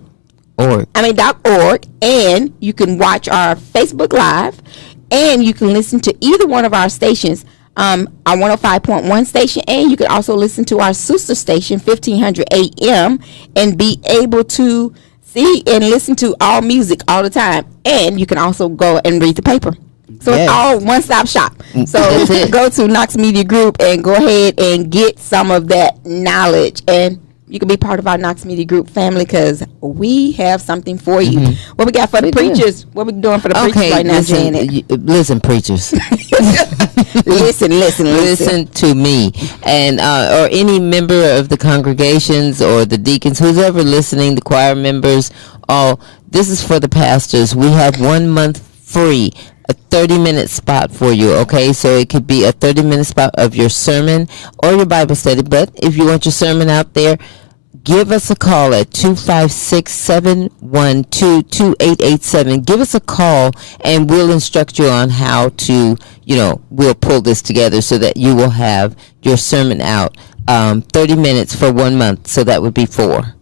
.org, and you can watch our Facebook Live, and you can listen to either one of our stations, our 105.1 station, and you can also listen to our sister station, 1500 AM, and be able to see and listen to all music all the time. And you can also go and read the paper. So it's all one-stop shop. So go to Knox Media Group and go ahead and get some of that knowledge. And you can be part of our Knox Media Group family, because we have something for you. What we got for the preachers? What we doing for the preachers right now, Janet? Listen, preachers. Listen to me, and or any member of the congregations or the deacons, who's ever listening, the choir members. All this is for the pastors. We have 1 month free. A 30-minute spot for you, okay? So it could be a 30-minute spot of your sermon or your Bible study. But if you want your sermon out there, give us a call at 256-712-2887. Give us a call, and we'll instruct you on how to, we'll pull this together so that you will have your sermon out 30 minutes for 1 month. So that would be 4.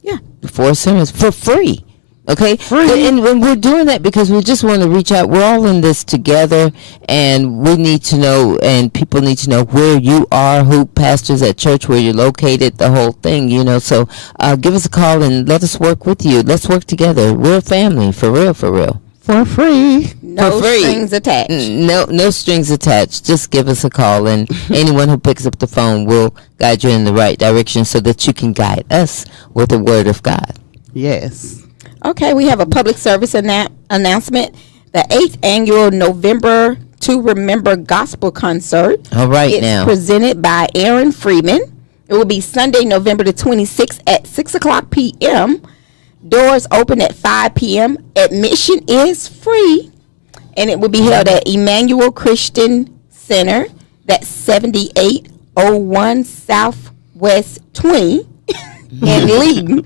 Yeah. 4 sermons for free. Okay, and we're doing that because we just want to reach out. We're all in this together, and we need to know, and people need to know where you are, who pastors at church, where you're located, the whole thing, So give us a call and let us work with you. Let's work together. We're a family, for real. For free. No strings attached. No strings attached. Just give us a call, and anyone who picks up the phone will guide you in the right direction so that you can guide us with the word of God. Yes. Okay, we have a public service announcement. The 8th annual November to Remember Gospel Concert. All right, it's presented by Aaron Freeman. It will be Sunday, November the 26th at 6 o'clock p.m. Doors open at 5 p.m. Admission is free, and it will be held at Emmanuel Christian Center. That's 7801 Southwest 20 in Lee.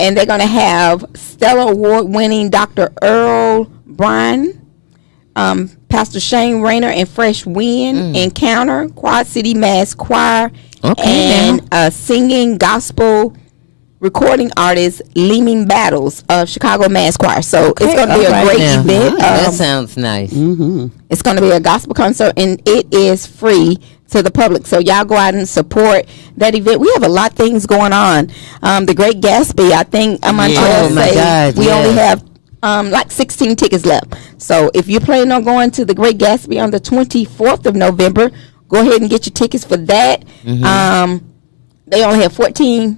And they're going to have Stellar Award-winning Dr. Earl Bryan, Pastor Shane Rayner and Fresh Wind, Encounter, Quad City Mass Choir, and singing gospel recording artist Leeming Battles of Chicago Mass Choir. So it's going to be a great event. That sounds nice. It's going to be a gospel concert, and it is free to the public. So y'all go out and support that event. We have a lot of things going on. The Great Gatsby, I think we only have like 16 tickets left. So if you're planning on going to the Great Gatsby on the 24th of November, go ahead and get your tickets for that. they only have 16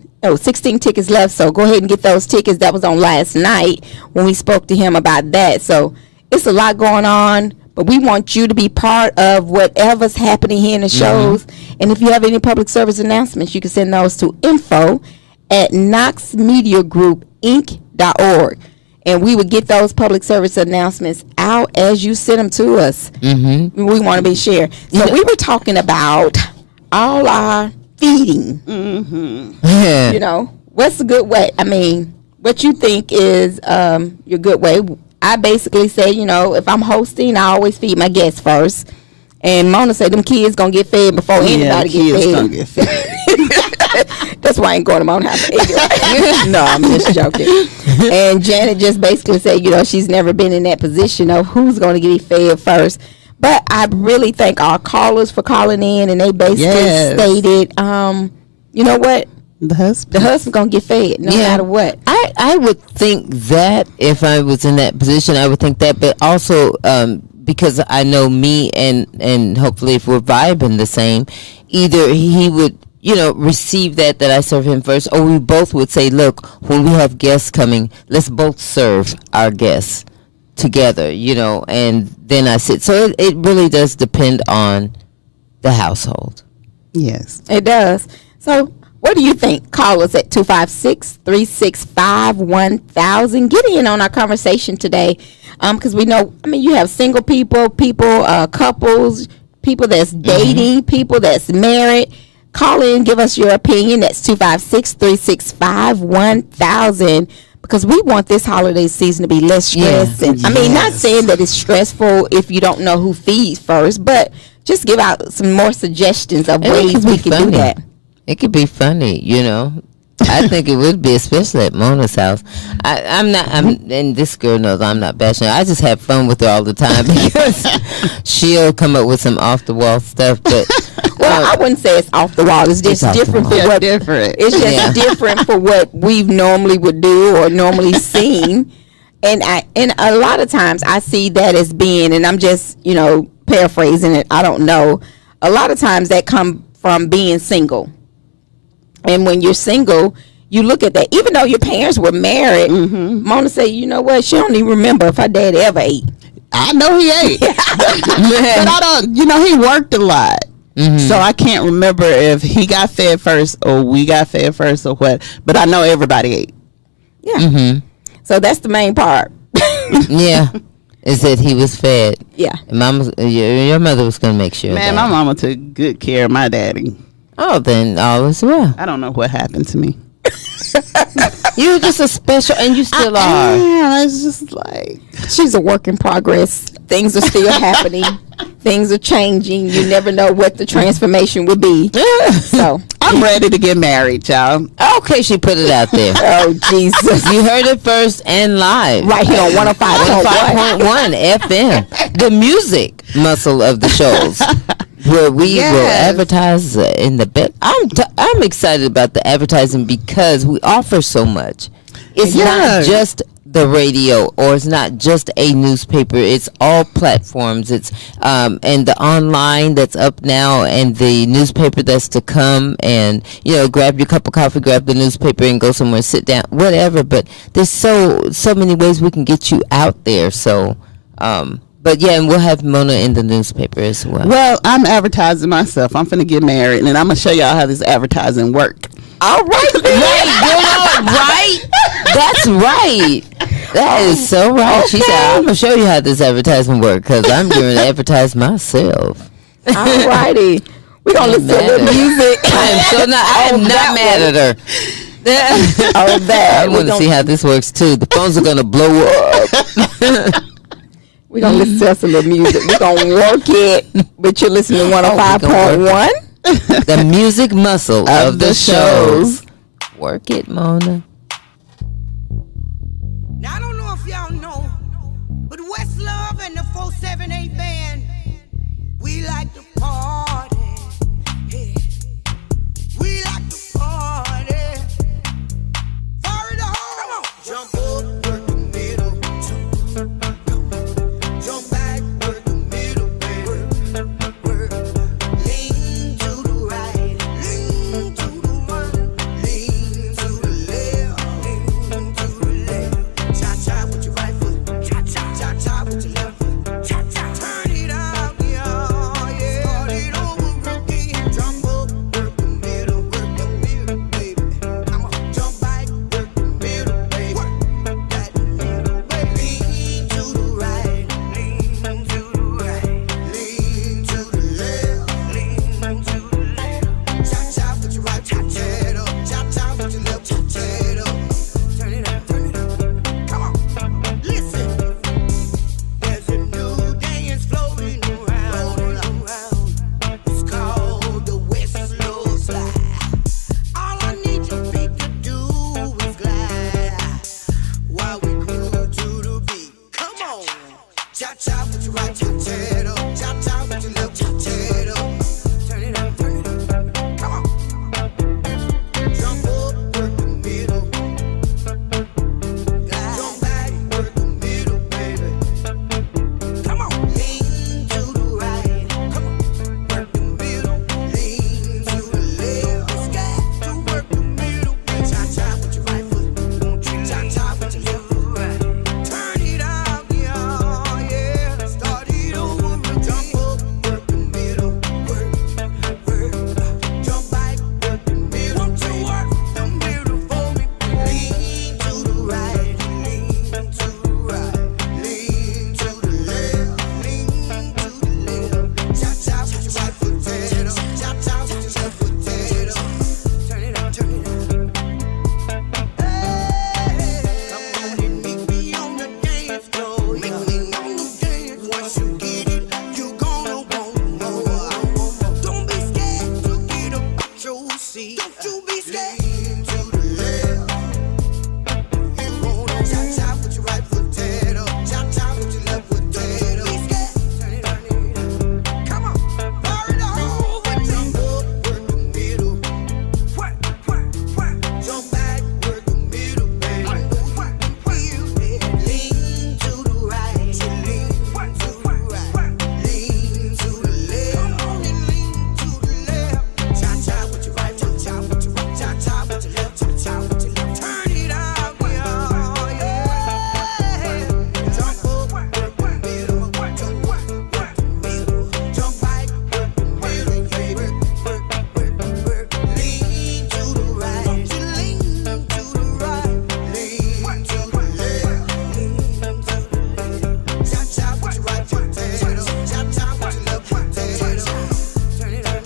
tickets left. So go ahead and get those tickets. That was on last night when we spoke to him about that. So it's a lot going on, but we want you to be part of whatever's happening here in the shows. And if you have any public service announcements, you can send those to info@knoxmediagroupinc.org. And we would get those public service announcements out as you send them to us. We want to be shared. So we were talking about all our feeding. Yeah. You know, what's a good way? I mean, what you think is your good way? I basically say, you know, if I'm hosting, I always feed my guests first. And Mona said them kids gonna get fed before anybody kids get gonna fed. get fed. That's why I ain't going to Mona house. No, I'm just joking. And Janet just basically said, you know, she's never been in that position of who's going to get fed first. But I really thank our callers for calling in, and they basically stated, you know what? The husband. The husband's going to get fed no matter what. I would think that if I was in that position, I would think that. But also because I know me and hopefully if we're vibing the same, either he would, you know, receive that I serve him first, or we both would say, look, when we have guests coming, let's both serve our guests together, you know, and then I sit. So it really does depend on the household. Yes. It does. So what do you think? Call us at 256-365-1000. Get in on our conversation today, because we know, I mean, you have single people, couples, people that's dating, people that's married. Call in, give us your opinion. That's 256-365-1000, because we want this holiday season to be less stress. And I mean, not saying that it's stressful if you don't know who feeds first, but just give out some more suggestions of ways we can do that. It could be funny, you know. I think it would be, especially at Mona's house. And this girl knows I'm not bashing her. I just have fun with her all the time because she'll come up with some off the wall stuff. But well, I wouldn't say it's off the wall. It's just different for what different. It's just different for what we've normally would do or normally seen. And a lot of times I see that as being, and I'm just, you know, paraphrasing it, I don't know. A lot of times that come from being single. And when you're single, you look at that. Even though your parents were married, Mona said, you know what? She don't even remember if her dad ever ate. I know he ate. But I don't, you know, he worked a lot. So I can't remember if he got fed first or we got fed first or what. But I know everybody ate. Yeah. So that's the main part. Is that he was fed. Yeah. And your mother was going to make sure. Man, my mama took good care of my daddy. Oh, then all is well. I don't know what happened to me. You were just a special, and you still are. Yeah, it's just like, she's a work in progress. Things are still happening. Things are changing. You never know what the transformation will be. So I'm ready to get married, y'all. Okay, she put it out there. Oh, Jesus. You heard it first and live. Right here on 105.1 FM. The music muscle of the shows. Where we will advertise in the bed. I'm excited about the advertising because we offer so much. It's not just the radio, or it's not just a newspaper. It's all platforms. It's and the online that's up now, and the newspaper that's to come. And you know, grab your cup of coffee, grab the newspaper, and go somewhere, sit down, whatever. But there's so many ways we can get you out there. So. But yeah, and we'll have Mona in the newspaper as well. Well, I'm advertising myself. I'm finna get married, and I'm gonna show y'all how this advertising work. All right, right? That's right. That is so right. She said, "I'm gonna show you how this advertising work because I'm going to advertise myself." All righty, we're gonna listen to the music. I am not mad at her. Oh, that I want to see how this works too. The phones are gonna blow up. We're going to listen to some of the music. We're going to work it, but you're listening to 105.1. The music muscle of the shows. Work it, Mona. Now, I don't know if y'all know, but Westlove and the 478 band, we like to party. Yeah. We like to party. Fire the hole. Come on. Jump up, work the middle. Jump back, work the middle, baby. Lean to the right, lean to the right. Chop chop with your right potato. Chop chop with your left potato. Turn it on. Come on. Fire it on. Jump up, work the middle. Jump back, work the middle, baby. Lean to the right. Lean to the right. Lean to the left. Come on and lean to the left. Chop chop with your right. Chop chop with your right. Chop chop with your left. Chop chop with your left. Turn it out, y'all. Yeah. Jump up, work the middle. Jump back, work the middle. Jump back, work the middle, baby. Work. Lean to the right. Lean to the right. Lean to the left. Lean to the left. Chop chop with your right potato. Chop chop with your left potato. Turn it on.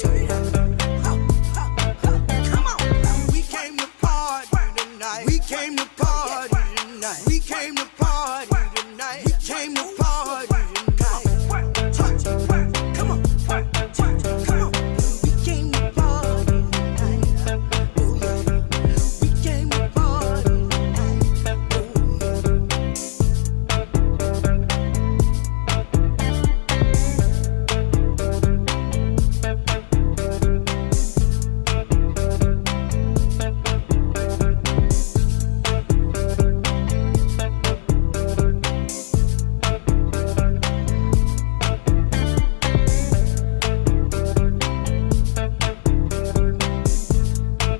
Come on. We came to party tonight. We came to party tonight. We came to party tonight. We came to party tonight. Come on. Come on. We came to party tonight. Oh yeah. We came to party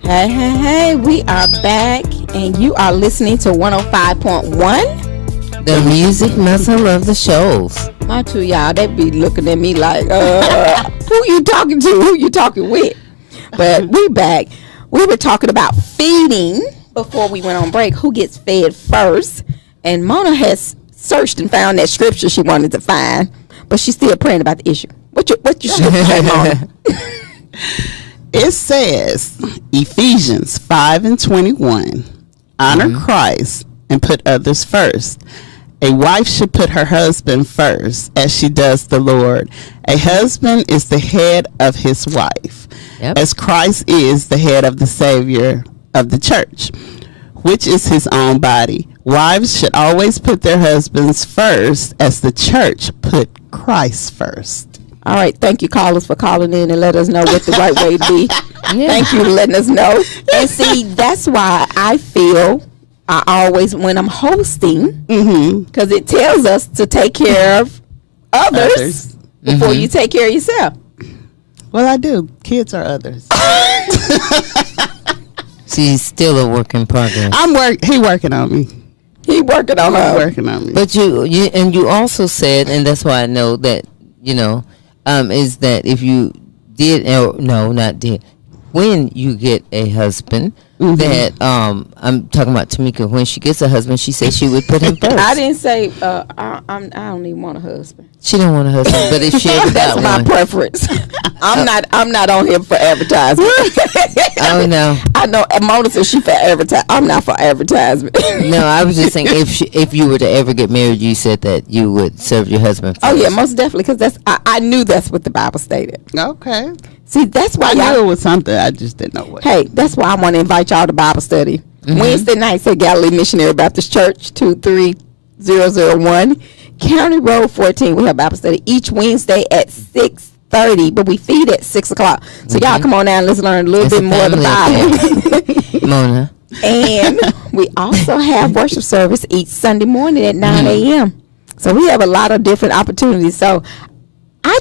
Hey, we are back, and you are listening to 105.1. The music muscle of the shows. My two y'all, they be looking at me like, who you talking to? Who you talking with? But we back. We were talking about feeding before we went on break. Who gets fed first? And Mona has searched and found that scripture she wanted to find, but she's still praying about the issue. What your scripture say, Mona? It says, Ephesians 5:21, honor Christ and put others first. A wife should put her husband first, as she does the Lord. A husband is the head of his wife, as Christ is the head of the Savior of the church, which is his own body. Wives should always put their husbands first, as the church put Christ first. All right, thank you, callers, for calling in and let us know what the right way to be. Thank you for letting us know. And see, that's why I feel I always, when I'm hosting, because it tells us to take care of others before you take care of yourself. Well, I do. Kids are others. She's still a work in progress. He working on me. He working on her. Working on me. But you also said, and that's why I know that, is that if you did, not did, when you get a husband, that I'm talking about Tamika, when she gets a husband, she said she would put him first. I didn't say I don't even want a husband. She don't want a husband, but if she ever got That's my one, preference. I'm not on here for advertisement. oh no, I know Mona says she for advertisement. I'm not for advertisement. no, I was just saying if you were to ever get married, you said that you would serve your husband first. Oh yeah, most definitely, because I knew that's what the Bible stated. Okay. See, that's why I y'all. knew it was something. I just didn't know what. Hey, that's why I want to invite y'all to Bible study. Wednesday nights at Galilee Missionary Baptist Church, 23001, County Road 14. We have Bible study each Wednesday at 6:30, but we feed at 6 o'clock. So y'all come on down and let's learn a little bit more of the Bible. Mona. And we also have worship service each Sunday morning at 9 a.m. So we have a lot of different opportunities. So I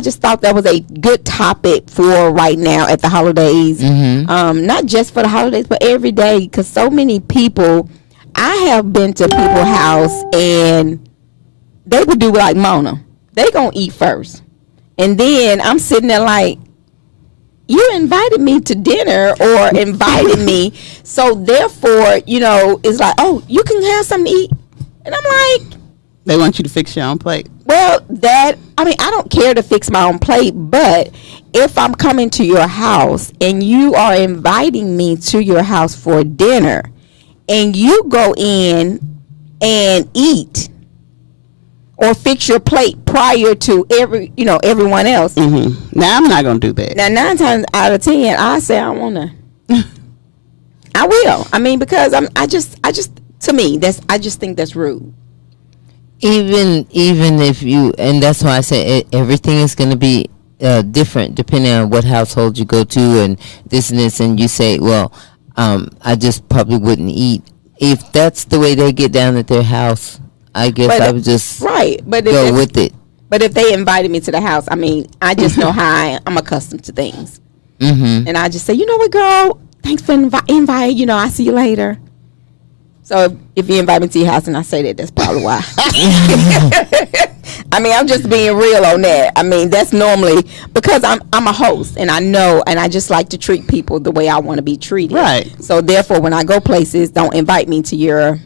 just thought that was a good topic for right now at the holidays. Not just for the holidays, but every day, because so many people, I have been to people's house and they would do like Mona. They gonna eat first. And then I'm sitting there like, you invited me to dinner or invited me. So therefore, it's like, oh, you can have something to eat. And I'm like, They want you to fix your own plate. well, I don't care to fix my own plate, but if I'm coming to your house and you are inviting me to your house for dinner and you go in and eat or fix your plate prior to everyone else. Now, I'm not going to do that. Now, 9 times out of 10, I say I want to. I will. I mean, because I just To me, I just think that's rude. Even if you, and that's why I say everything is going to be different depending on what household you go to and this and this, and you say, well, I just probably wouldn't eat. If that's the way they get down at their house, I guess I would just go with it. But if they invited me to the house, I mean, I just know how I'm accustomed to things. Mm-hmm. And I just say, you know what, girl, thanks for invite. You know, I'll see you later. So if you invite me to your house and I say that, that's probably why. I mean, I'm just being real on that. I mean, that's normally because I'm a host and I know, and I just like to treat people the way I want to be treated. Right. So therefore, when I go places, don't invite me to your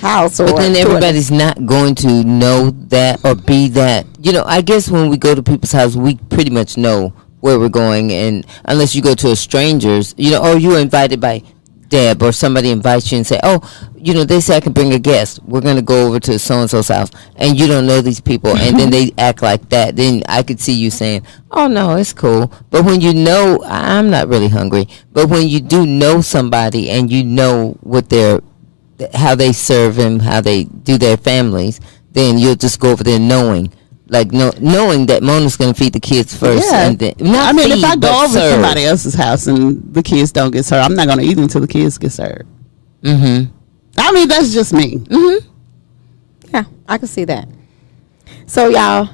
house. But then everybody's not going to know that or be that. You know, I guess when we go to people's house, we pretty much know where we're going, and unless you go to a stranger's, you know, or you're invited by Deb or somebody invites you and say, oh, you know, they say I can bring a guest. We're going to go over to so-and-so's house, and you don't know these people, and then they act like that. Then I could see you saying, oh, no, it's cool. But when you know, I'm not really hungry, but when you do know somebody and you know what how they serve and how they do their families, then you'll just go over there knowing that Mona's going to feed the kids first. Yeah. And then, if I go over to somebody else's house and the kids don't get served, I'm not going to eat until the kids get served. Mm-hmm. I mean, that's just me. Mm-hmm. Yeah, I can see that. So y'all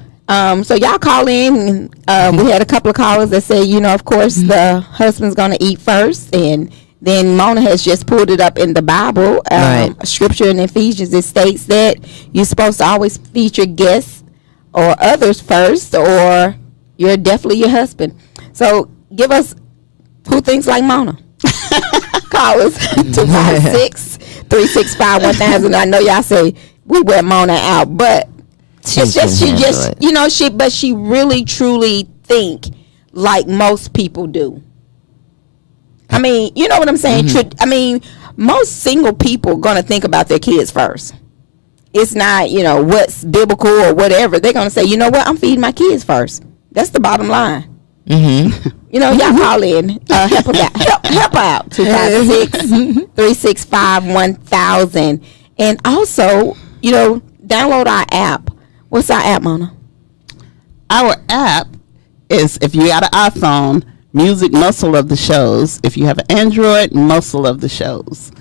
call in. And, we had a couple of callers that say, you know, of course, the husband's going to eat first, and then Mona has just pulled it up in the Bible, scripture in Ephesians. It states that you're supposed to always feed your guests or others first, or you're definitely your husband. So give us who thinks like Mona. Call us 256-365-1000. I know y'all say we wear Mona out, but she really truly think like most people do. I mean, you know what I'm saying? Mm-hmm. I mean, most single people gonna think about their kids first. It's not, you know, what's biblical or whatever. They're going to say, you know what, I'm feeding my kids first. That's the bottom line. Mm-hmm. You know, y'all call in. Help her out. 256-365-1000. And also, you know, download our app. What's our app, Mona? Our app is, if you got an iPhone, Music Muscle of the Shows. If you have an Android, Muscle of the Shows.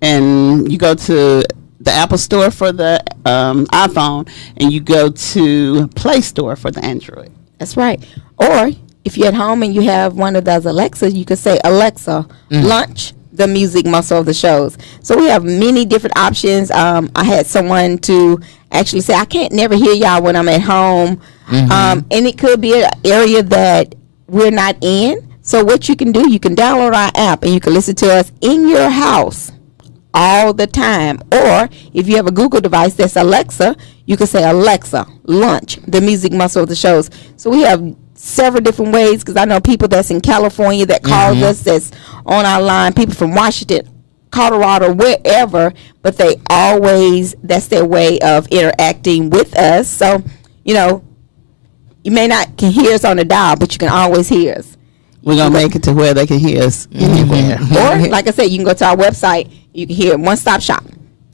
And you go to the Apple Store for the iPhone, and you go to Play Store for the Android. That's right. Or if you're at home and you have one of those Alexas, you could say, Alexa, launch the Music Muscle of the Shows. So we have many different options. I had someone to actually say, I can't never hear y'all when I'm at home. Mm-hmm. And it could be an area that we're not in. So what you can do, you can download our app and you can listen to us in your house all the time. Or if you have a Google device that's Alexa, you can say, Alexa, launch the Music Muscle of the Shows. So we have several different ways, because I know people that's in California that calls us, that's on our line, people from Washington, Colorado, wherever, but they always, that's their way of interacting with us. So, you know, you may not can hear us on the dial, but you can always hear us. We're going to make it to where they can hear us anywhere. Or, like I said, you can go to our website. You can hear One Stop Shop.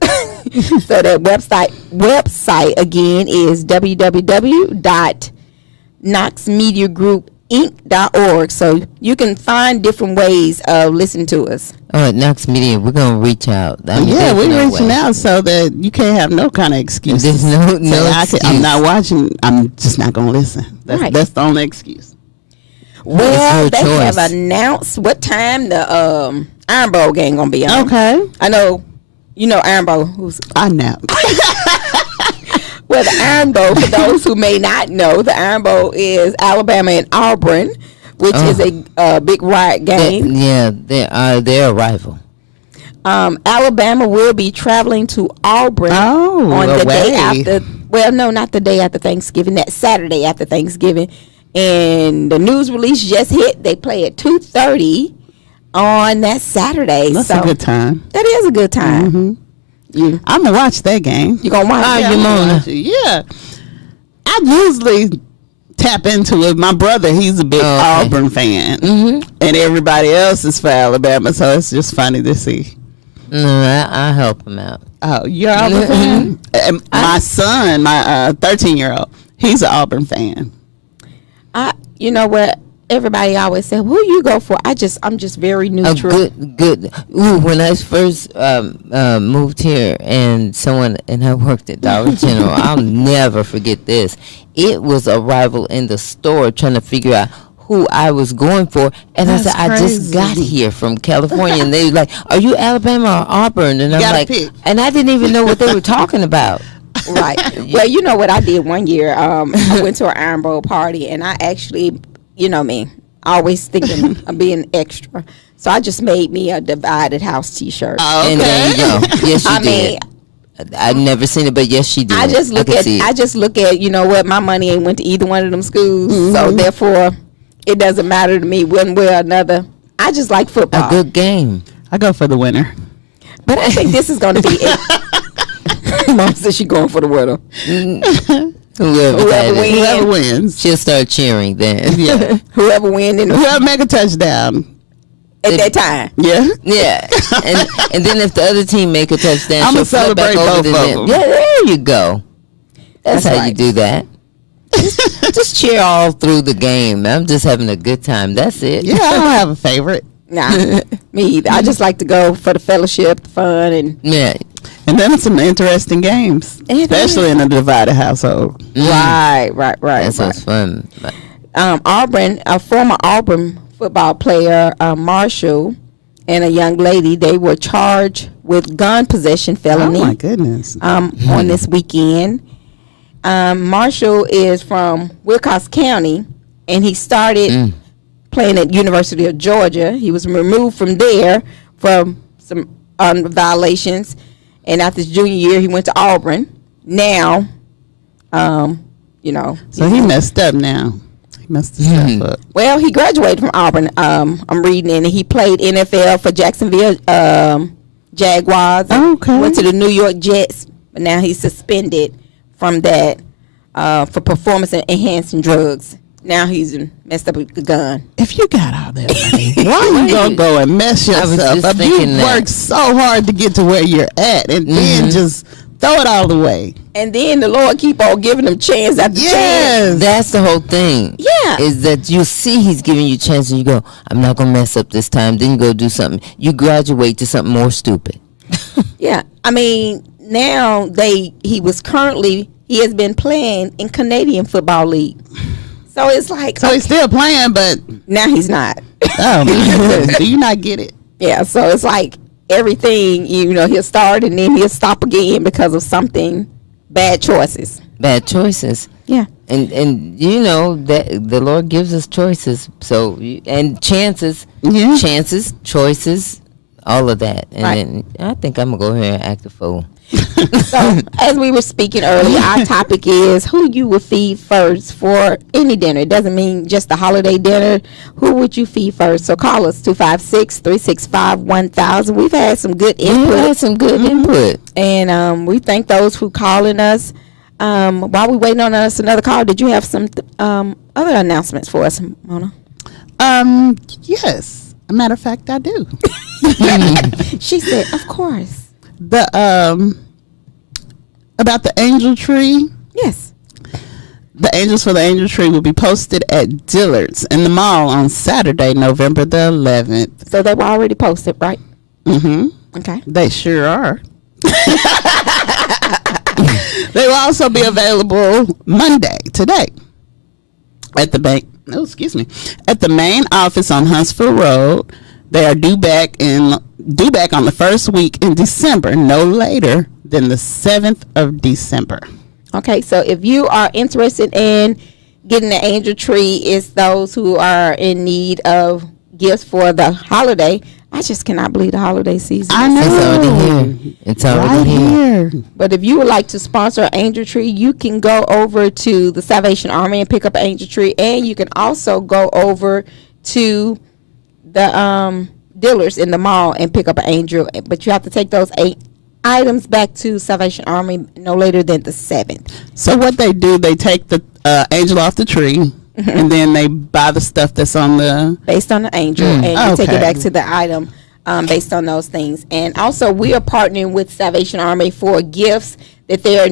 So that website again is www.knoxmediagroupinc.org. So you can find different ways of listening to us. All right, Knox Media, we're going to reach out. We're reaching out so that you can't have no kind of excuse. There's no excuse. I'm not watching. I'm just not going to listen. That's the only excuse. Well, they have announced what time the Iron Bowl game going to be on. Okay. I know, you know Iron Bowl. I know. Well, the Iron Bowl, for those who may not know, the Iron Bowl is Alabama and Auburn, which is a big riot game. They're a rival. Alabama will be traveling to Auburn on the day after. Well, no, not the day after Thanksgiving. That Saturday after Thanksgiving. And the news release just hit. They play at 2:30 on that Saturday. That's a good time. That is a good time. Mm-hmm. Yeah. I'm going to watch that game. You going to watch it? Yeah. I usually tap into it. My brother, he's a big Auburn fan. Mm-hmm. And everybody else is for Alabama. So it's just funny to see. No, I help him out. Oh, you're an Auburn fan? And my son, my 13-year-old, he's an Auburn fan. You know what? Everybody always say, "Who you go for?" I'm just very neutral. Good. Ooh, when I first moved here, and I worked at Dollar General, I'll never forget this. It was a rival in the store trying to figure out who I was going for, and That's I said, I just got here from California, and they were like, "Are you Alabama or Auburn?" And I'm like, and I didn't even know what they were talking about. Right. Well, you know what I did one year? I went to an Iron Bowl party, and I actually, you know me, always thinking of being extra. So I just made me a divided house T-shirt. Oh, okay. And there you go. Yes, you I did. mean, I've never seen it, but yes, she did. I just look at, you know what? My money ain't went to either one of them schools, so therefore, it doesn't matter to me one way or another. I just like football. A good game. I go for the winner. But I think this is going to be it. Mom says she's going for the winner. Whoever wins. She'll start cheering then. Yeah. Whoever wins. Whoever make a touchdown. At that time. Yeah. Yeah. And then if the other team make a touchdown, I'm she'll going to flip back celebrate over both to of them. them. Yeah, there you go. That's how you right. do that. Just cheer all through the game. I'm just having a good time. That's it. Yeah, I don't have a favorite. Nah, me either. I just like to go for the fellowship, the fun, and Yeah. And then some interesting games, especially in a divided household. right. That sounds fun. Auburn, a former Auburn football player, Marshall, and a young lady, they were charged with gun possession felony. Oh my goodness! On this weekend. Marshall is from Wilcox County, and he started playing at University of Georgia. He was removed from there from some violations, and after his junior year, he went to Auburn. Now, you know. So he messed up now. He messed his stuff up. Well, he graduated from Auburn. I'm reading, and he played NFL for Jacksonville Jaguars. Okay. Went to the New York Jets, but now he's suspended from that for performance enhancing drugs. Now he's messed up with the gun. If you got all that money, why you gonna go and mess I was yourself just up? You thinking that. worked so hard to get to where you're at, and then just throw it all away. And then the Lord keep on giving him chance after chance. Yes. That's the whole thing. Yeah. Is that you see he's giving you a chance and you go, I'm not going to mess up this time. Then you go do something. You graduate to something more stupid. Yeah. I mean, now he has been playing in Canadian Football League. So it's like. So he's still playing, but now he's not. oh my goodness, do you not get it? Yeah. So it's like everything, you know, he'll start and then he'll stop again because of something, bad choices. Bad choices. Yeah. And you know that the Lord gives us choices. So and chances, Yeah. chances, choices, all of that. And Right. then I think I'm gonna go here and act a fool. So as we were speaking earlier, our topic is who you would feed first for any dinner. It doesn't mean just a holiday dinner. Who would you feed first? So call us 256-365-1000. We've had some good input. We had some good input. And we thank those who calling us. While we waiting on us another call, did you have some other announcements for us, Mona? Yes. A matter of fact, I do. She said, of course. The about the angel tree. Yes. The angels for the angel tree will be posted at Dillard's in the mall on Saturday, November the 11th. So they were already posted, right? Mm-hmm. Okay. They sure are. They will also be available Monday, today, at the bank. Oh, excuse me. At the main office on Huntsville Road. They are due back on the first week in December, no later than the 7th of December. Okay, so if you are interested in getting the angel tree, it's those who are in need of gifts for the holiday. I just cannot believe the holiday season. I know. It's already here. It's already Right here. here. But if you would like to sponsor an angel tree, you can go over to the Salvation Army and pick up an angel tree, and you can also go over to the dealers in the mall and pick up an angel. But you have to take those 8 items back to Salvation Army no later than the 7th. So what they do, they take the angel off the tree, and then they buy the stuff that's on the... Based on the angel, and you take it Okay. back to the item based on those things. And also, we are partnering with Salvation Army for gifts that they are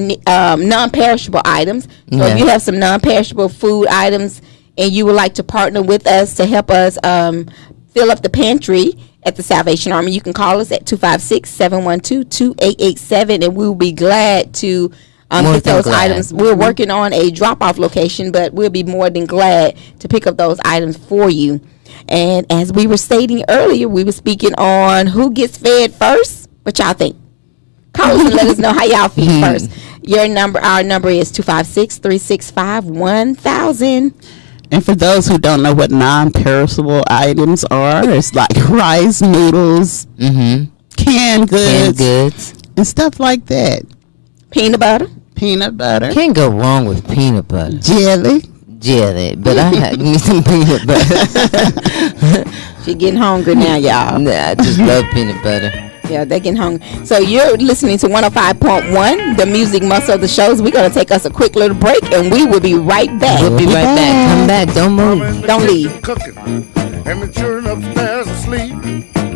non-perishable items. So if you have some non-perishable food items and you would like to partner with us to help us fill up the pantry at the Salvation Army, you can call us at 256-712-2887, and we will be glad to get those items. We're working on a drop-off location, but we'll be more than glad to pick up those items for you. And as we were stating earlier, we were speaking on who gets fed first. What y'all think? Call us and let us know how y'all feel first. Our number is 256-365-1000. And for those who don't know what non-perishable items are, it's like rice, noodles, canned goods, and stuff like that. Peanut butter. Can't go wrong with peanut butter. Jelly, but I had me some peanut butter. She getting hungry now, y'all. Nah, I just love peanut butter. Yeah, they're getting hungry. So you're listening to 105.1, the music muscle of the shows. We're going to take us a quick little break, and we will be right back. We'll be right back. Come back. Don't move. Don't leave. Cooking, and the children upstairs asleep.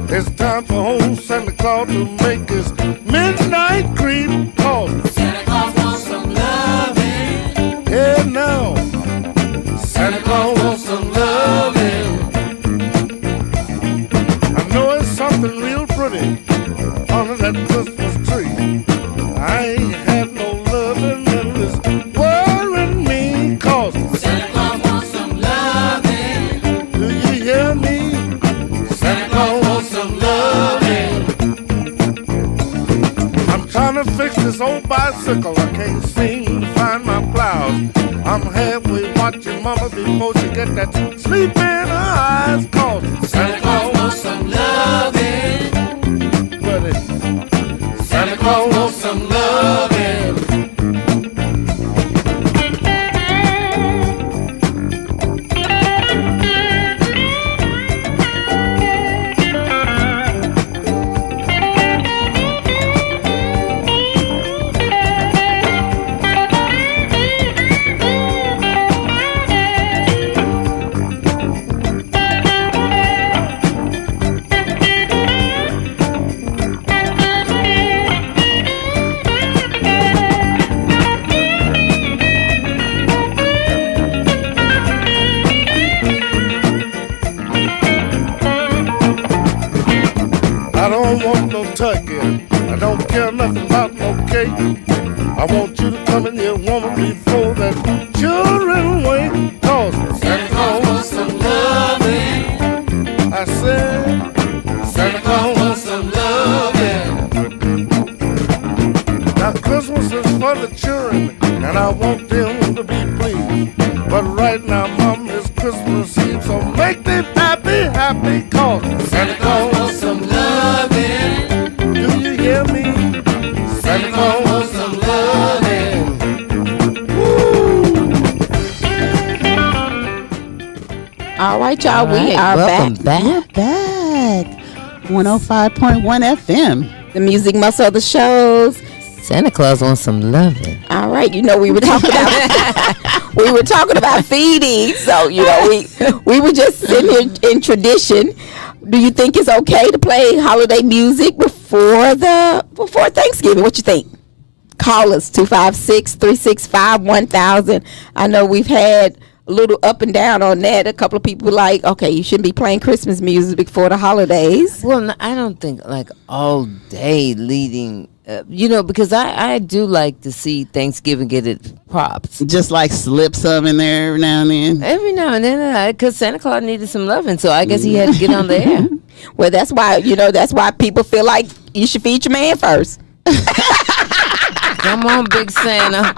It's time for old Santa Claus to make his midnight creep call. Santa Claus wants some loving. Yeah, now. Santa Claus wants some loving. I know it's something real pretty under that Christmas tree. I ain't had no loving and it's worrying me, cause Santa Claus wants some loving. do you hear me? Santa Claus wants some loving. I'm trying to fix this old bicycle. I can't seem to find my blouse. I'm halfway watching Mama before she get that sleep in her eyes, cause Santa Claus wants some loving. Buddy, Santa Claus wants some loving. I don't want no turkey. I don't care nothing about no cake. I want you to come in here, woman, before that children wake. Cause Santa Claus wants some loving. I said, Santa Claus wants some loving. Now Christmas is for the children, and I want them to be pleased. But right now, Mom, it's Christmas Eve, so make them happy, happy. Cause Santa Claus wants some loving. Do you hear me? Santa Claus wants some loving. Woo! All right, y'all. We are Welcome back. we're back. 105.1 FM. The music muscle of the shows. Santa Claus wants some loving. All right, we were talking about feeding. So we were just sitting here in tradition. Do you think it's okay to play holiday music before Thanksgiving? What you think? Call us 256-365-1000. I know we've had a little up and down on that. A couple of people like, okay, you shouldn't be playing Christmas music before the holidays. Well, no, I don't think like all day leading, because I do like to see Thanksgiving get its props. Just like slip some in there every now and then. Every now and then, because Santa Claus needed some loving, so I guess he had to get on the air. Well, that's why people feel like you should feed your man first. Come on, Big Santa.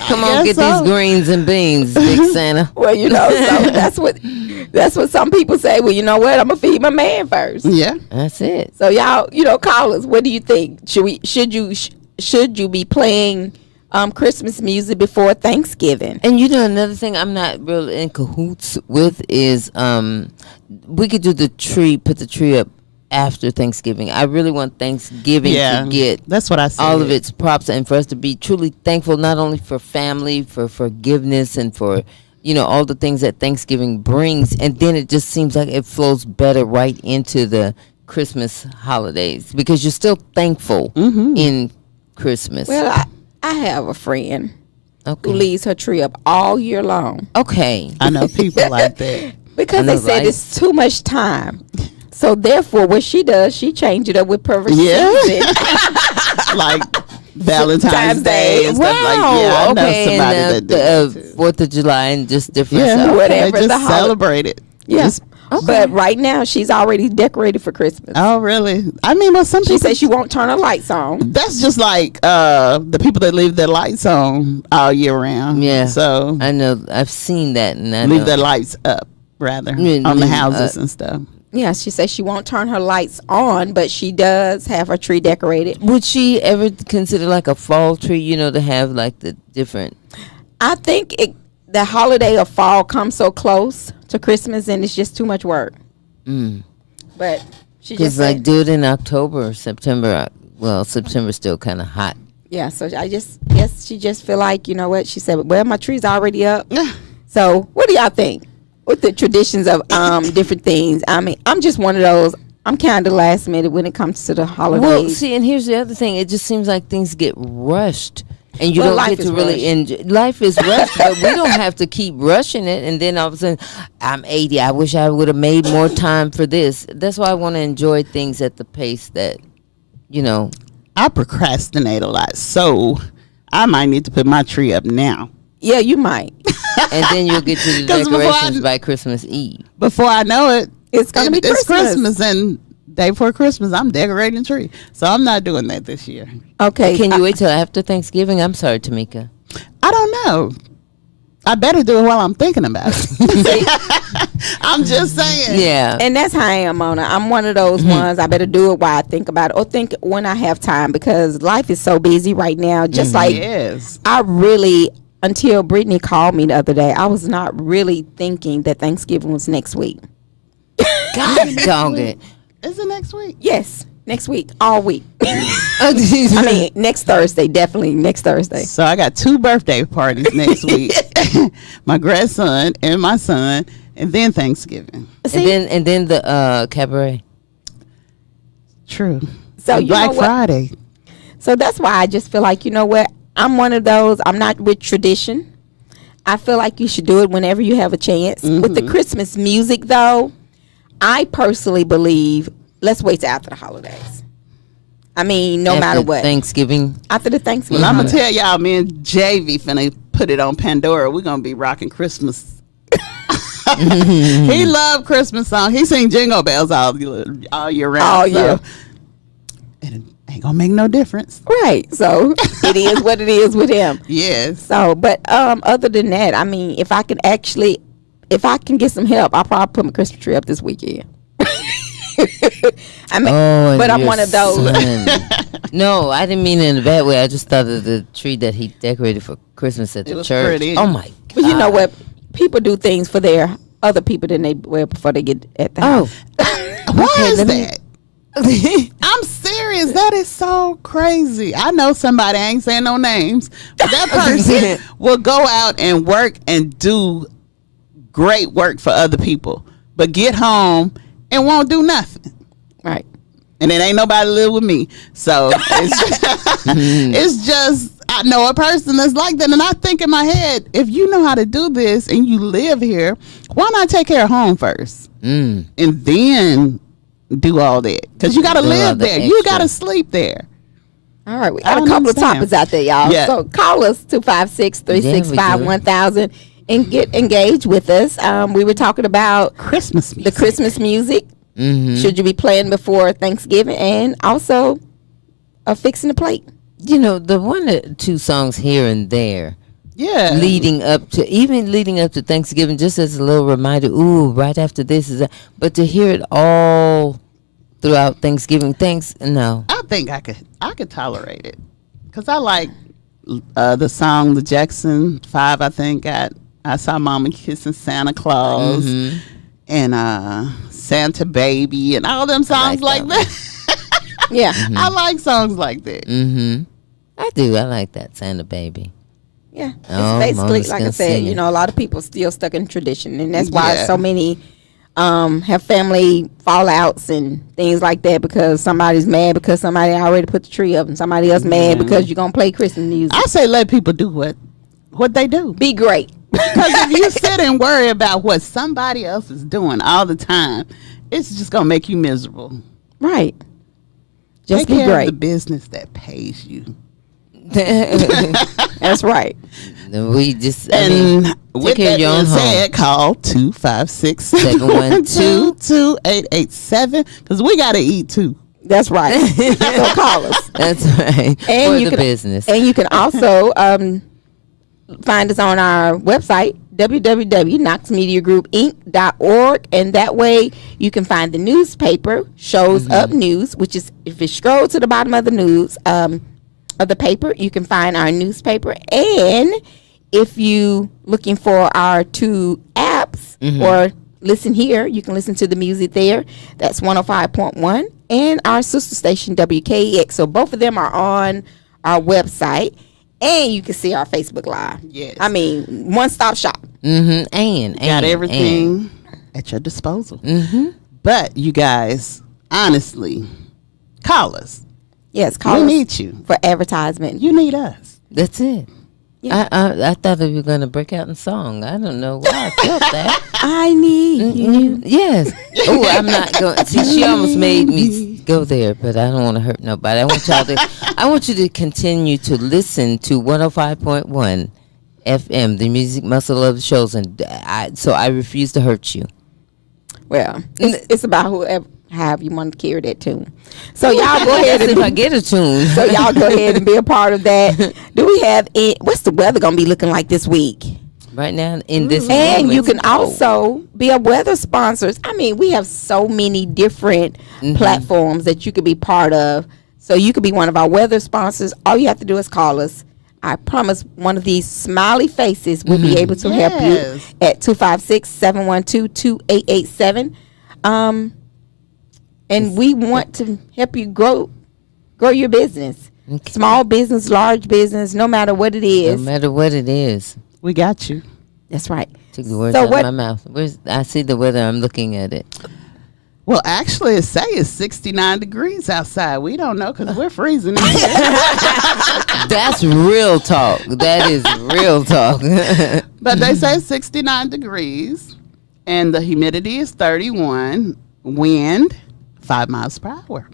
Come on, get so. these greens and beans, Big Santa. Well, so that's what some people say. Well, you know what? I'm gonna feed my man first. Yeah. That's it. So y'all, call us. What do you think? Should you be playing Christmas music before Thanksgiving? And another thing I'm not real in cahoots with is we could do put the tree up after Thanksgiving. I really want Thanksgiving to get that's what I said. all of its props, and for us to be truly thankful, not only for family, for forgiveness, and for all the things that Thanksgiving brings. And then it just seems like it flows better right into the Christmas holidays because you're still thankful in Christmas. Well, I have a friend who Okay. leaves her tree up all year long Okay. I know people like that. because they know, said right? it's too much time. So therefore, what she does, she change it up with perfect Yeah. season. Like Valentine's Day and stuff like Wow. yeah. I know okay. somebody And that do that too. 4th of July and just different Yeah, stuff. whatever they the just holi- celebrate it. Yeah. Just- But right now, she's already decorated for Christmas. oh, really? I mean, well, some She people. said she won't turn her lights on. That's just like the people that leave their lights on all year round. Yeah. So I know. I've seen that. And I leave know. their lights up rather Yeah, on the leave, houses and stuff. Yeah, she said she won't turn her lights on, but she does have her tree decorated. Would she ever consider like a fall tree, to have like the different? I think the holiday of fall comes so close to Christmas, and it's just too much work. But she just Because said, like do it in October or September. Well, September's still kind of hot. yeah. So I just guess she just feel like, you know what? She said, well, my tree's already up. So what do y'all think with the traditions of different things? I mean, I'm just one of those. I'm kind of last minute when it comes to the holidays. Well, see, and here's the other thing. It just seems like things get rushed. And you Well, don't life get is to really rushed. enjoy. Life is rushed, but we don't have to keep rushing it. And then all of a sudden, I'm 80. I wish I would have made more time for this. That's why I want to enjoy things at the pace that, I procrastinate a lot, so I might need to put my tree up now. Yeah, you might. and then you'll get to the 'Cause before decorations by Christmas Eve. Before I know it, It's gonna be it's Christmas. Christmas, and day before Christmas, I'm decorating the tree. So I'm not doing that this year. Okay. Can you wait till after Thanksgiving? I'm sorry, Tamika. I don't know. I better do it while I'm thinking about it. I'm just saying. Yeah. And that's how I am, Mona. I'm one of those ones. I better do it while I think about it, or think when I have time, because life is so busy right now. Just like Yes. I really, until Brittany called me the other day, I was not really thinking that Thanksgiving was next week. God dog it. Is it next week? Yes, next week, all week. I I mean, next Thursday, definitely next Thursday. So I got 2 birthday parties next week. My grandson and my son, and then Thanksgiving. See, and then the cabaret. True. so And you know Black what? Friday. So that's why I just feel like, you know what? I'm one of those. I'm not with tradition. I feel like you should do it whenever you have a chance. With the Christmas music, though, I personally believe let's wait till after the holidays. I mean, no After matter what. Thanksgiving. After the Thanksgiving. Well, I'm holiday. gonna tell y'all, me and JV finna put it on Pandora. We're gonna be rocking Christmas. He loved Christmas songs. He sing Jingle Bells all year round. All so year. it ain't gonna make no difference. Right. So it is what it is with him. Yes. So, but other than that, I mean, if I can get some help, I'll probably put my Christmas tree up this weekend. I mean, Oh, but I'm your one of those. son. No, I didn't mean it in a bad way. I just thought of the tree that he decorated for Christmas at It the was church. pretty. Oh my God! But you know what? People do things for their other people than they will before they get at the house. Oh, Why Okay, is let me- that? I'm serious. That is so crazy. I know somebody, I ain't saying no names, but that person will go out and work and do great work for other people, but get home and won't do nothing. Right. And it ain't nobody live with me. So it's just, I know a person that's like that. And I think in my head, if you know how to do this and you live here, why not take care of home first? And then do all that. Because you got to Do all live the there. You extra. got to sleep there. All right, we I got a don't couple of understand. topics out there, y'all. Yeah. So call us 256-365-1000 and get engaged with us. We were talking about Christmas the music. Christmas music. Should you be playing before Thanksgiving, and also fixing the plate? You know, the 1 or 2 songs here and there Yeah. leading up to Thanksgiving, just as a little reminder. Ooh, right after this is that. But to hear it all throughout Thanksgiving, no. I think I could tolerate it. Because I like the song, the Jackson 5, I think, got I Saw Mama Kissing Santa Claus. And Santa Baby and all them songs like like that that. Yeah. I like songs like that. I do. I like that Santa Baby. Yeah, it's Oh, basically Mama's like I gonna said. sing You it. know, a lot of people still stuck in tradition, and that's why Yeah. so many have family fallouts and things like that because somebody's mad because somebody already put the tree up and somebody else mad because you're gonna play Christmas music. I say let people do what they do. Be great. Because if you sit and worry about what somebody else is doing all the time, it's just gonna make you miserable. Right. Just Take be care great. of the business that pays you. That's right. We just And with care that of your own being home. said, call 256-712-2887 because we gotta eat too. That's right. So call us. That's right. And For you the can- business. And you can also find us on our website, www.knoxmediagroupinc.org. And that way you can find the newspaper, shows up news, which is, if you scroll to the bottom of the news, of the paper, you can find our newspaper. And if you looking for our 2 apps or listen here, you can listen to the music there. That's 105.1 and our sister station WKEX. So both of them are on our website, and you can see our Facebook Live. Yes. I mean, one-stop shop. And Got everything at your disposal. But you guys, honestly, call us. Yes, call We us need you. for advertisement. You need us. That's it. Yeah. I thought we were going to break out in song. I don't know why I felt that. I need you. Yes. Oh, I'm not going. See, she almost made me go there, but I don't want to hurt nobody. I want you to continue to listen to 105.1 FM, the music muscle of the shows, and so I refuse to hurt you. Well, it's about whoever, however you want to carry that tune. So y'all go ahead If and I get a tune. so y'all go ahead and be a part of that. Do we have what's the weather gonna be looking like this week? Right now in this And moment, you can it's cold. also be a weather sponsor. I mean, we have so many different platforms that you could be part of. So you could be one of our weather sponsors. All you have to do is call us. I promise one of these smiley faces will be able to help you Yes. at 256-712-2887. And we want to help you grow your business. Okay. Small business, large business, no matter what it No is. matter what it is. We got you. That's right. Took the words So out what- of my mouth. I see the weather. I'm looking at it. Well, actually, it say it's 69 degrees outside. We don't know because we're freezing in here. That's real talk. That is real talk. But they say 69 degrees, and the humidity is 31, wind 5 miles per hour.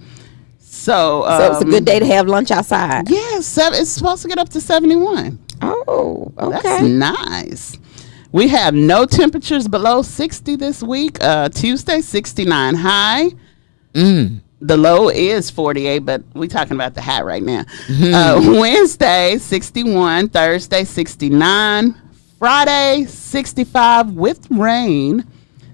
So So it's a good day to have lunch outside. Yes, it's supposed to get up to 71. Oh, That's okay. nice. We have no temperatures below 60 this week. Tuesday, 69 high. The low is 48, but we're talking about the high right now. Wednesday, 61. Thursday, 69. Friday, 65 with rain.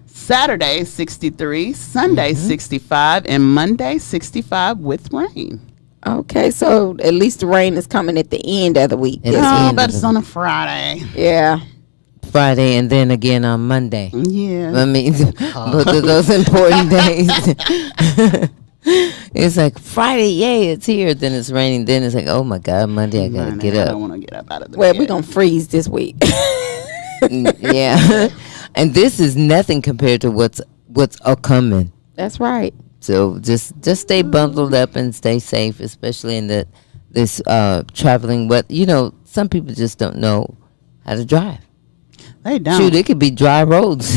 Saturday, 63. Sunday, 65. And Monday, 65 with rain. Okay, so at least the rain is coming at the end of the week. At the Oh, end but of it's the- on a Friday. Yeah. Friday and then again on Monday. Yeah. I mean, both of those important days. It's like Friday, yay, it's here. Then it's raining. Then it's like, oh my God, Monday, I gotta get I up. don't want to get up out of the Well, bed. we're going to freeze this week. Yeah, and this is nothing compared to what's coming. That's right. So just stay bundled up and stay safe, especially in this traveling. But some people just don't know how to drive. They don't. Shoot, it could be dry roads.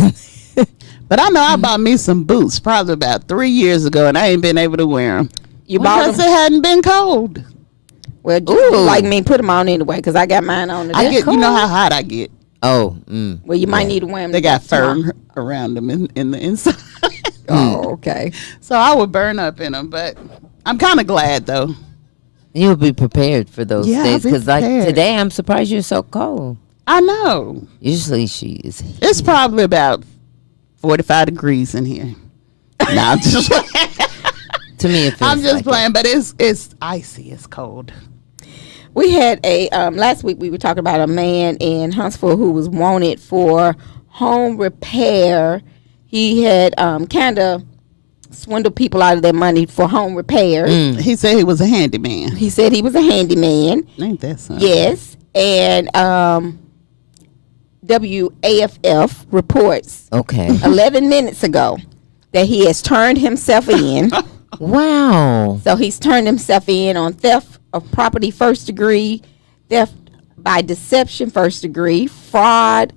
But I know I bought me some boots probably about 3 years ago, and I ain't been able to wear them. You bought Because them? it hadn't been cold. Well, just like me, put them on anyway because I got mine on I today. get, you know how hot I get. Oh, Well, you might need to wear them. They got fur around them in the inside. Oh, okay. So I would burn up in them, but I'm kind of glad though. you'll be prepared for those Yeah, I'll days. be Because like prepared. today, I'm surprised you're so cold. I know. Usually she is. It's probably about 45 degrees in here. No, I'm just To me, it feels I'm just like playing, but it's icy. It's cold. We had a last week we were talking about a man in Huntsville who was wanted for home repair. He had kind of swindled people out of their money for home repair. He said he was a handyman. He said he was a handyman. Ain't that something? Yes, and WAFF reports Okay. 11 minutes ago that he has turned himself in. Wow. So he's turned himself in on theft of property first degree, theft by deception first degree, fraud,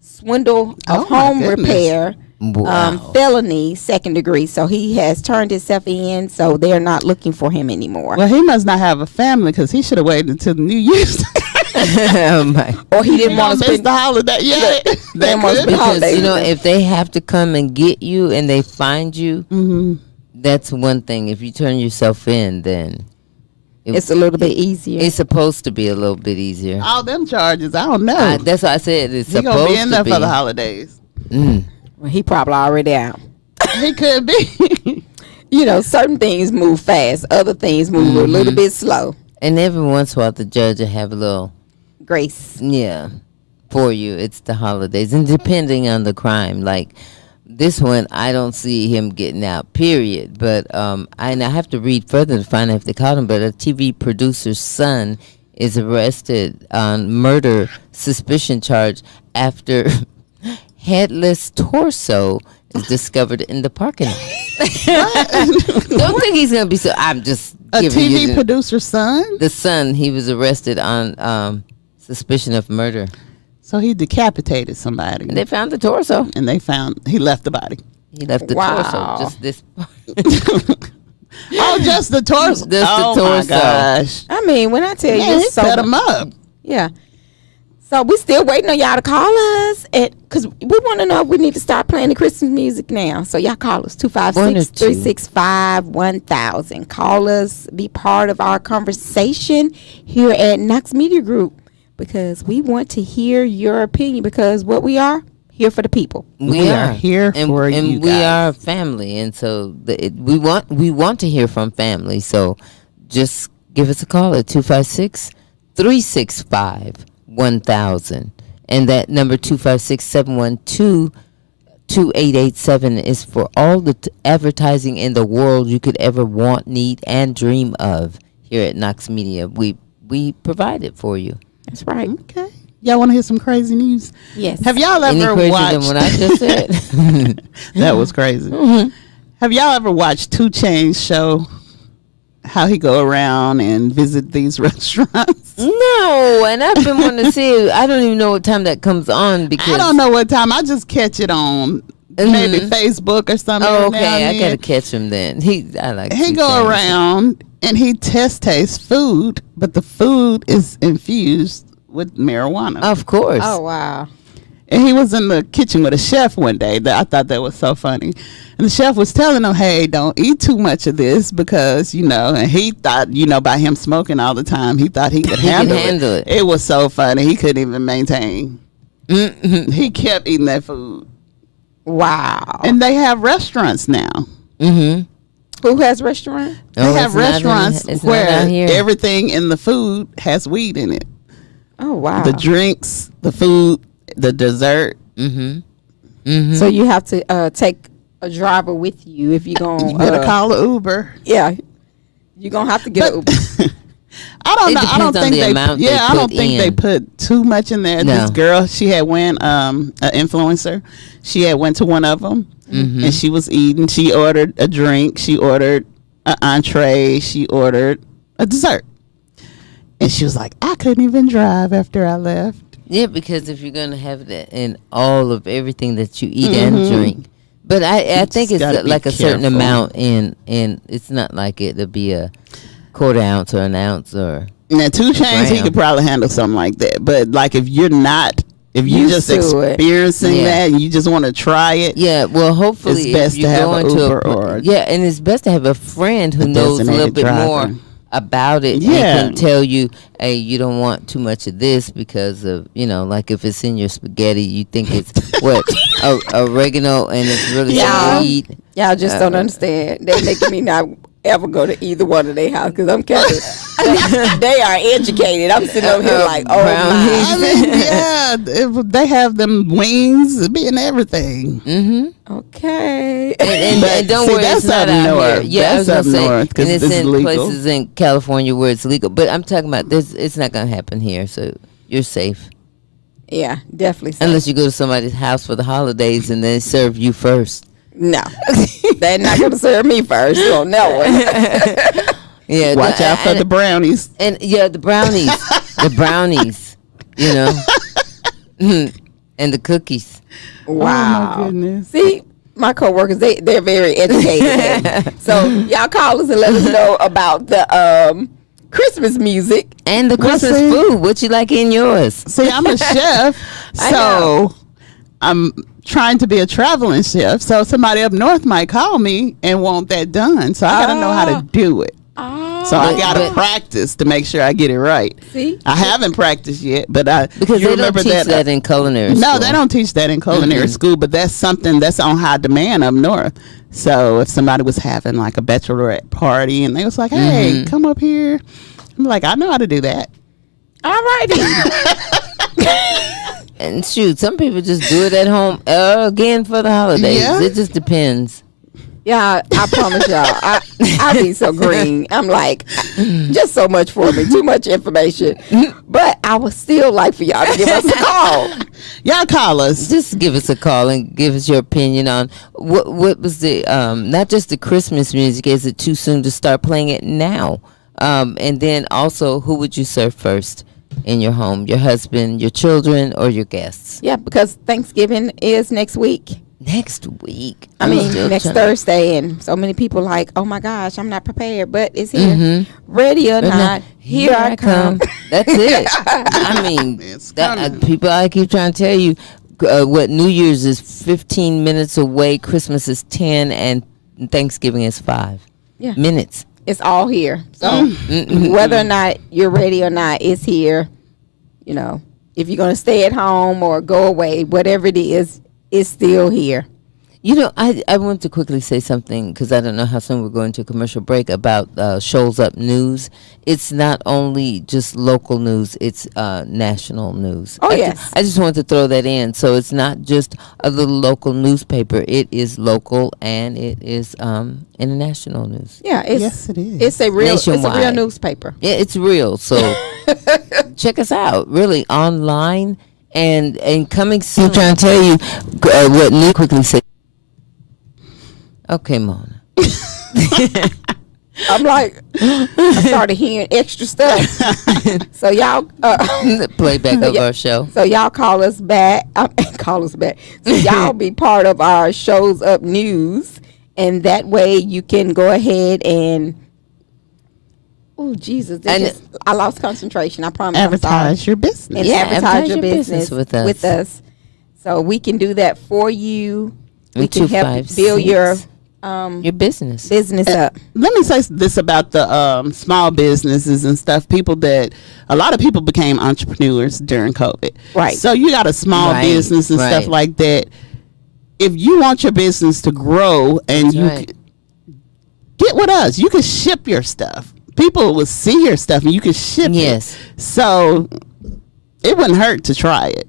swindle of Oh, my home goodness. repair, Wow. felony second degree. So he has turned himself in, so they're not looking for him anymore. Well, he must not have a family because he should have waited until the New Year's. Oh my. Or he He didn't want miss to spend the holiday. Yeah, They must be Because holidays. you know, if they have to come and get you and they find you, that's one thing. If you turn yourself in, then It's a little bit easier. it's supposed to be a little bit easier. all them charges. I don't know. That's why I said it's He gonna supposed be in there to be. for the holidays. Mm. Well, he probably already out. He could be. You know, certain things move fast, other things move a little bit slow. And every once in a while, the judge will have a little, Grace. yeah, for you. It's the holidays. And depending on the crime, like this one, I don't see him getting out, period. But and I have to read further to find out if they caught him. But a TV producer's son is arrested on murder suspicion charge after headless torso is discovered in the parking lot. Don't think he's gonna be so. I'm just A giving you TV the, producer's son. the son. He was arrested on suspicion of murder. So he decapitated somebody, And they found the torso. and they found he left the body. He left the Wow. torso. Just this. Oh, just the torso. Just the oh torso. my gosh. I mean, when I tell Yeah, you, he it's so set him up. Yeah. So we still waiting on y'all to call us, because we want to know if we need to start playing the Christmas music now. So y'all call us 256-365-1000. Call us, be part of our conversation here at Knox Media Group, because we want to hear your opinion. Because what we are here for the people. We are here and, for and you we guys. are a family, and so we want to hear from family. So just give us a call at 256-365-1000, and that number 256-712-2887 is for all the advertising in the world you could ever want, need, and dream of. Here at Knox Media, we provide it for you. That's right. Okay. Y'all want to hear some crazy news? Yes. Have y'all Any ever crazier watched? than what I just said? That was crazy. Have y'all ever watched 2 Chainz show? How he go around and visit these restaurants? No, and I've been wanting to see it. I don't even know what time that comes on because I don't know what time. I just catch it on maybe Facebook or something. Oh, every now okay, I and gotta then. catch him then. I like. He to go see around and he tastes food, but the food is infused with marijuana. Of course. Oh, wow. And he was in the kitchen with a chef one day. I thought that was so funny. And the chef was telling him, hey, don't eat too much of this because, and he thought, by him smoking all the time, he thought he could handle handle it. It was so funny. He couldn't even maintain. He kept eating that food. Wow. And they have restaurants now. Mm-hmm. Who has restaurant? They have restaurants where everything in the food has weed in it. Oh, wow. The drinks, the food, the dessert. Mm-hmm. Mm-hmm. So you have to take a driver with you if you're going to. You better call an Uber. Yeah. You're going to have to get an Uber. I don't It know. I depends don't on think the they. amount they I don't put think they in. put too much in there. No. This girl, she had went an influencer. She had went to one of them, and she was eating. She ordered a drink. She ordered an entree. She ordered a dessert, and she was like, "I couldn't even drive after I left." Yeah, because if you're gonna have that in all of everything that you eat and drink, but I think just it's gotta be like a certain careful. amount in it's not like it'll be a quarter ounce or an ounce or. Now, 2 Chainz, he gram. could probably handle something like that. But like, if you're not, if you're Used just to it. experiencing Yeah. that and you just want to try it, Yeah, well, hopefully It's best if to you have go an into Uber a or and it's best to have a friend who a knows a little designated bit more driver. about it Yeah. and can tell you, hey, you don't want too much of this because of like if it's in your spaghetti, you think it's what oregano and it's really Yeah. sweet. Y'all just don't understand. They making me not ever go to either one of their house because I'm kind of, they are educated. I'm sitting over here like, oh brownies. my. I mean, yeah, they have them wings, it be in everything. Mm-hmm. Okay. And don't see, worry, that's it's not up out north. here. Yeah, That's I up was gonna north, say, 'cause and it's it's in legal. places in California where it's legal. But I'm talking about this. It's not gonna happen here, so you're safe. Yeah, definitely. So. Unless you go to somebody's house for the holidays and they serve you first. No, they're not going to serve me first. You don't know it. Yeah, Watch out for the brownies. And yeah, the brownies, the brownies, you know, and the cookies. Wow. Oh my goodness. See, my coworkers, they're very educated. So y'all call us and let us know about the Christmas music And the Well, Christmas see- food. What you like in yours? See, I'm a chef, I so I'm trying to be a traveling chef. So somebody up north might call me and want that done. So I got to know how to do it. So I But- got to but- practice to make sure I get it right. See? I haven't practiced yet, but Because you they don't remember teach that in culinary No, school. they don't teach that in culinary school, but that's something that's on high demand up north. So if somebody was having like a bachelorette party and they was like, hey, come up here. I'm like, I know how to do that. All righty. And shoot, some people just do it at home again for the holidays. Yeah. It just depends. Yeah, I promise y'all, I be so green. I'm like, just so much for me, too much information. But I would still like for y'all to give us a call. Y'all call us. Just give us a call and give us your opinion on what was the not just the Christmas music. Is it too soon to start playing it now? And then also, who would you serve first in your home? Your husband, your children, or your guests? Yeah, because Thanksgiving is next week. Next week. I I'm mean, still next trying- Thursday, and so many people like, oh my gosh, I'm not prepared, but it's here. Ready or not, here I come. That's it. I mean, It's that, coming. people, I keep trying to tell you, what New Year's is 15 minutes away, Christmas is 10, and Thanksgiving is 5 Yeah. minutes. It's all here. So whether or not you're ready or not, it's here. You know, if you're going to stay at home or go away, whatever it is, it's still here. You know, I want to quickly say something because I don't know how soon we're going to a commercial break about Shows Up News. It's not only just local news, it's national news. Oh, I yes. I just want to throw that in. So it's not just a little local newspaper. It is local and it is international news. Yeah, it's Yes, it is. it's a real Nationwide. newspaper. Yeah, it's real. So check us out, really, online and coming soon. I'm trying to tell you what new quickly say. Okay, Mona. I'm like, I started hearing extra stuff. So y'all, Playback of our show. so y'all call us back. Call us back. So y'all be part of our Shows Up News, and that way you can go ahead and. Oh Jesus! And- I lost concentration. I promise. I'm sorry. Advertise your business. And Yeah, advertise your business with us. With us. So we can do that for you. We And can help build 256. your Your business. business up. Let me say this about the small businesses and stuff. A lot of people became entrepreneurs during COVID. Right. So you got a small Right, business and stuff right. like that. If you want your business to grow and That's you right. get with us, you can ship your stuff. People will see your stuff and you can ship Yes. it. So it wouldn't hurt to try it.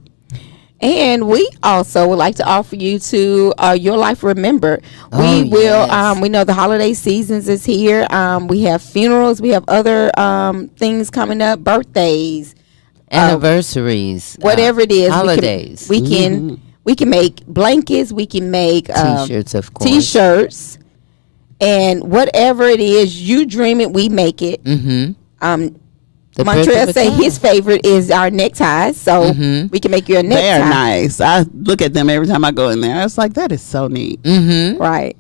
And we also would like to offer you to Your Life Remembered. Oh, We will. yes. We know the holiday seasons is here. We have funerals. We have other things coming up. Birthdays, Anniversaries. whatever it is. Holidays. We can make blankets. We can make T-shirts, of course. T-shirts, and whatever it is you dream it, we make it. Mm-hmm. The birth Montreal of a say child. his favorite is our neckties, so we can make you a necktie. They are nice. I look at them every time I go in there. I was like, that is so neat. Mm-hmm. Right.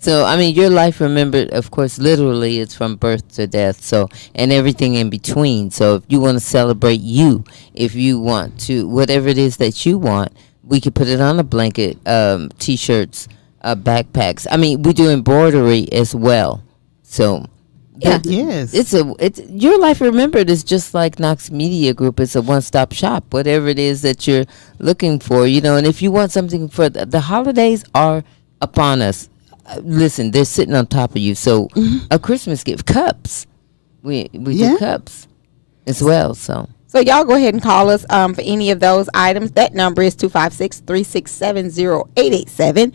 So, I mean, your life remembered, of course, literally it's from birth to death. So, and everything in between. So if you want to celebrate you, if you want to, whatever it is that you want, we could put it on a blanket, T-shirts, backpacks. I mean, we do embroidery as well. So, Yeah. Yes. it's your life remembered is just like Knox Media Group. It's a one-stop shop. Whatever it is that you're looking for, you know. And if you want something for the holidays are upon us. Listen, they're sitting on top of you. So a Christmas gift, cups. We Yeah. do cups as well. So So y'all go ahead and call us for any of those items. That number is 256-367-0887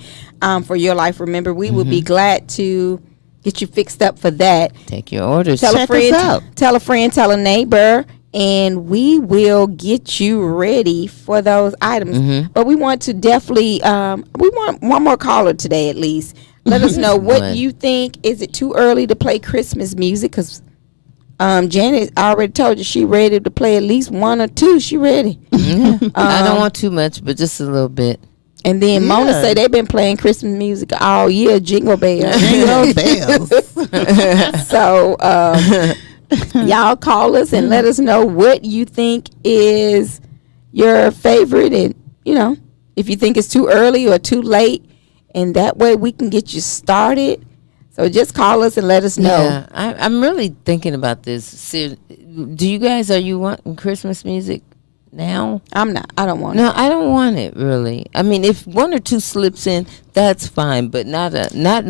for Your Life Remember. We would be glad to get you fixed up for that. take your orders. Tell a Check us friend, out. tell a friend, tell a neighbor. and we will get you ready for those items. But we want to definitely, we want one more caller today at least. Let us know what you think. Is it too early to play Christmas music? Because Janet already told you she ready to play at least one or two. She ready. I don't want too much, but just a little bit. And then Mona say they've been playing Christmas music all year, Jingle Bells. Jingle bells. So y'all call us and let us know what you think is your favorite, and if you think it's too early or too late, and that way we can get you started. So just call us and let us know. Yeah, I'm really thinking about this. Do you guys, are you wanting Christmas music now? I'm not. I don't want it. No, I don't want it really. I mean, if one or two slips in, that's fine, but not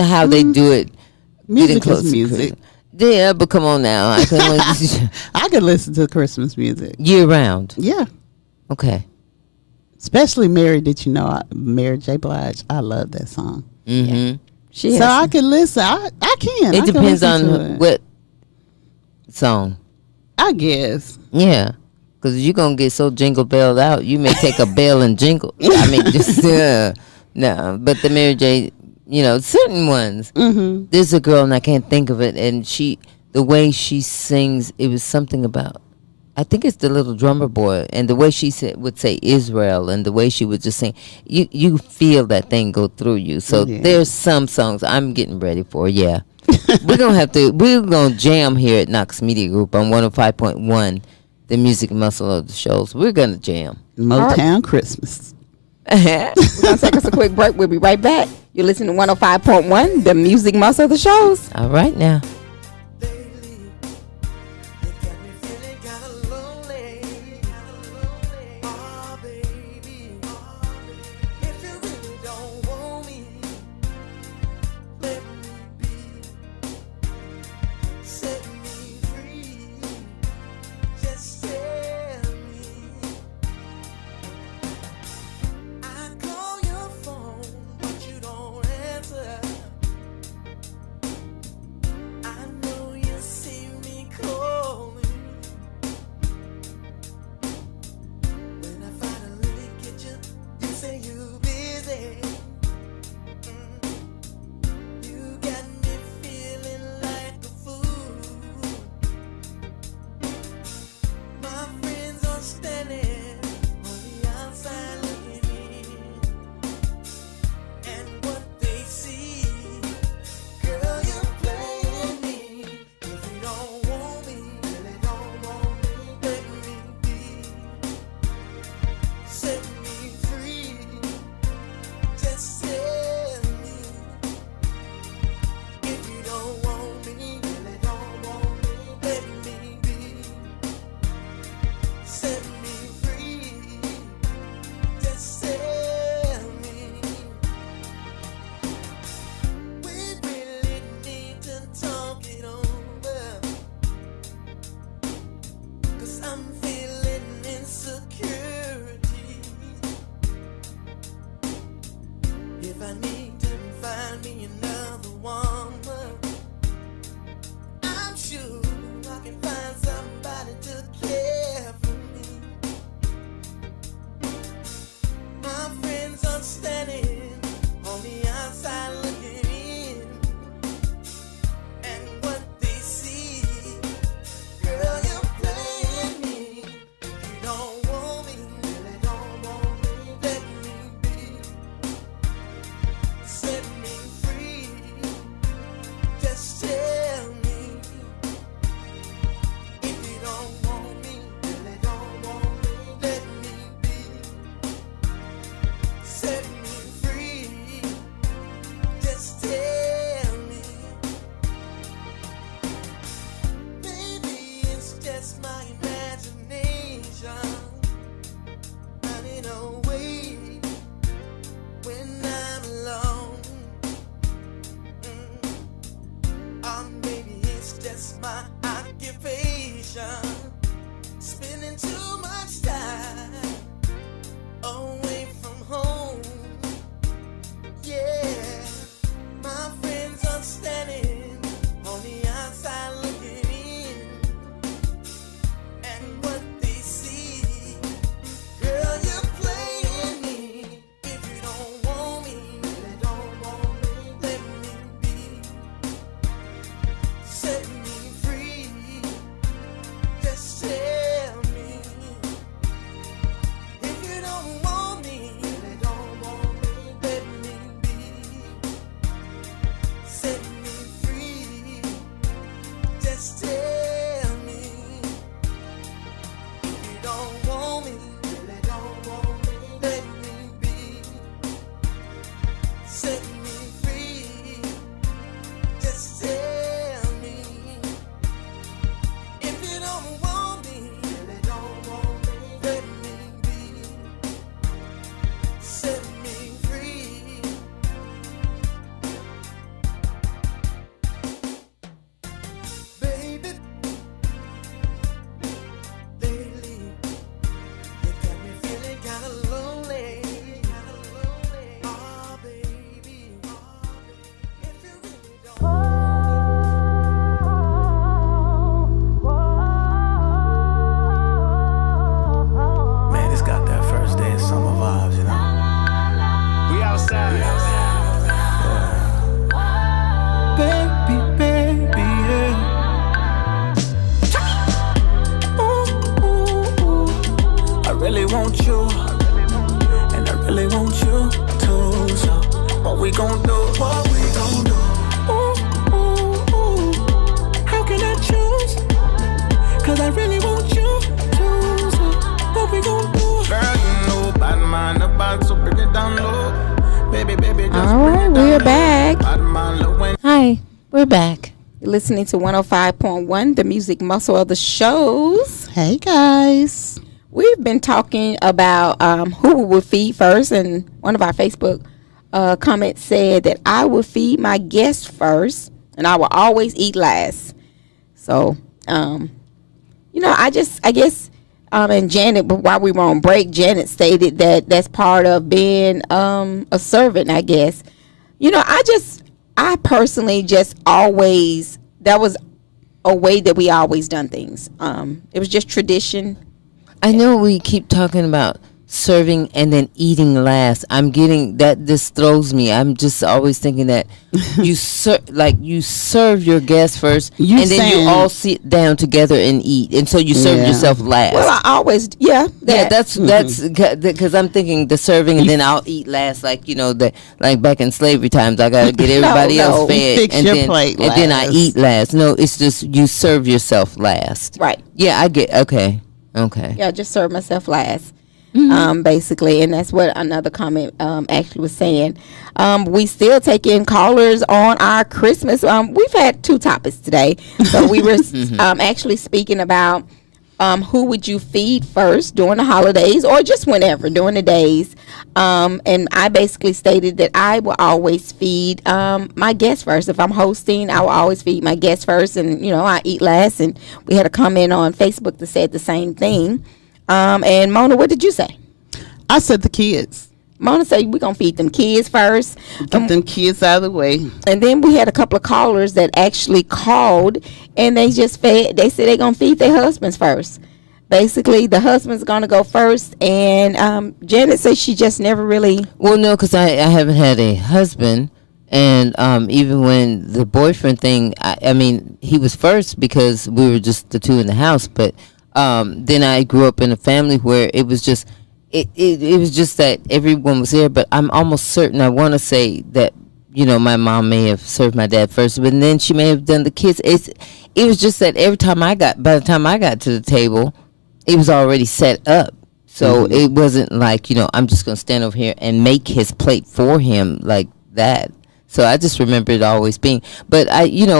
how they do it. Music is music. Yeah, but come on now. I can listen to Christmas music year round. Yeah. Okay. Especially Mary Mary J. Blige. I love that song. Mm-hmm. So I can listen. I can. It depends on what song. I guess. Yeah. Because you're going to get so jingle belled out, you may take a bell and jingle. I mean, just, no. But the Mary J., certain ones. Mm-hmm. There's a girl, and I can't think of it, and the way she sings, it was something about, I think it's the little drummer boy, and the way she would say Israel, and the way she would just sing, you feel that thing go through you. So there's some songs I'm getting ready for, we're going to jam here at Knox Media Group on 105.1. The music muscle of the shows. We're going to jam. Motown Christmas. We're going to take us a quick break. We'll be right back. You're listening to 105.1, the music muscle of the shows. All right now. It's got that first day of summer vibes, you know. We outside. Baby, baby, yeah. Ooh, ooh, ooh. I really want you, and I really want you too. So, what we gon' do? What we gon' do? Ooh, ooh, ooh. How can I choose? 'Cause I really want you too. So, what we gon' do? Girl, you know, bad mind about, so bring it down low. Baby, baby, just All right, we're back. Hi, we're back. You're listening to 105.1, the music muscle of the shows. Hey guys. We've been talking about who we would feed first, and one of our Facebook comments said that I would feed my guests first, and I will always eat last. So, I guess, and Janet, while we were on break, Janet stated that that's part of being a servant, I guess. I personally just always, that was a way that we always done things. It was just tradition. I know we keep talking about serving and then eating last. I'm getting that. This throws me. I'm just always thinking that you serve your guests first, and then you all sit down together and eat, and so you serve yourself last. Well, I always that's because I'm thinking the serving and then I'll eat last, like back in slavery times, I gotta get everybody else fed, Fix and your then plate and then I last. eat last. No, it's just you serve yourself last. Right. Yeah, I get. Okay. Yeah, just serve myself last. Basically, and that's what another comment actually was saying. We still take in callers on our Christmas. We've had two topics today, so we were actually speaking about who would you feed first during the holidays or just whenever during the days. And I basically stated that I will always feed my guests first. If I'm hosting, I will always feed my guests first, and I eat last. And we had a comment on Facebook that said the same thing. And Mona, what did you say? I said the kids. Mona said we're going to feed them kids first. Get them kids out of the way. And then we had a couple of callers that actually called, and they just fed. They said they're going to feed their husbands first. Basically, the husband's going to go first. And Janet says she just never really. Well, no, because I haven't had a husband. And even when the boyfriend thing, I mean, he was first because we were just the two in the house. But then I grew up in a family where it was just it was just that everyone was there. But I'm almost certain, I want to say that my mom may have served my dad first, but then she may have done the kids. It was just that by the time I got to the table, it was already set up. So it wasn't like I'm just gonna stand over here and make his plate for him like that. So I just remember it always being. But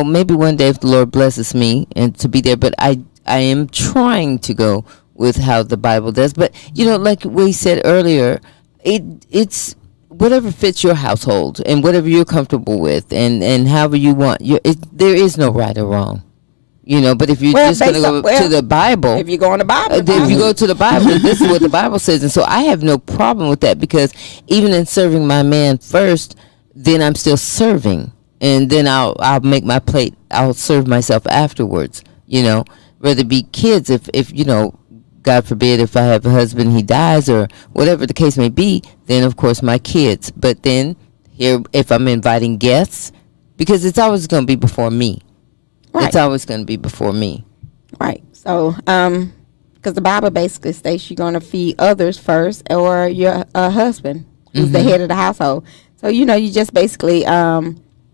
maybe one day if the Lord blesses me and to be there. But I am trying to go with how the Bible does. But, like we said earlier, it's whatever fits your household and whatever you're comfortable with and however you want. There is no right or wrong. But if you're just going to go to the Bible. If you go on the Bible. If you go to the Bible, this is what the Bible says. And so I have no problem with that because even in serving my man first, then I'm still serving. And then I'll make my plate. I'll serve myself afterwards, Whether it be kids, if God forbid, if I have a husband, he dies, or whatever the case may be, then of course my kids. But then here, if I'm inviting guests, because it's always going to be before me. Right. It's always going to be before me. Right. So, because the Bible basically states you're going to feed others first, or your husband, who's the head of the household. So, you just basically,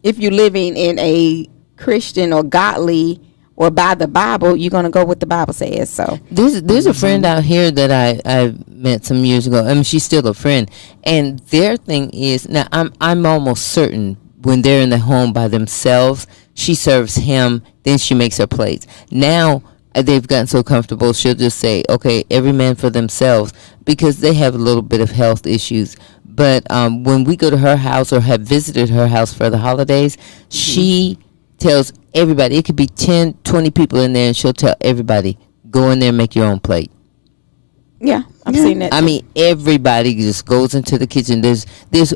if you're living in a Christian or godly or by the Bible, you're going to go what the Bible says. So there's a friend out here that I met some years ago. I mean, she's still a friend, and their thing is now I'm almost certain when they're in the home by themselves, she serves him, then she makes her plates. Now they've gotten so comfortable, she'll just say, okay, every man for themselves, because they have a little bit of health issues. But when we go to her house or have visited her house for the holidays, she tells everybody, it could be 10, 20 people in there, and she'll tell everybody, go in there and make your own plate. Yeah, I've seen that. I mean, everybody just goes into the kitchen. There's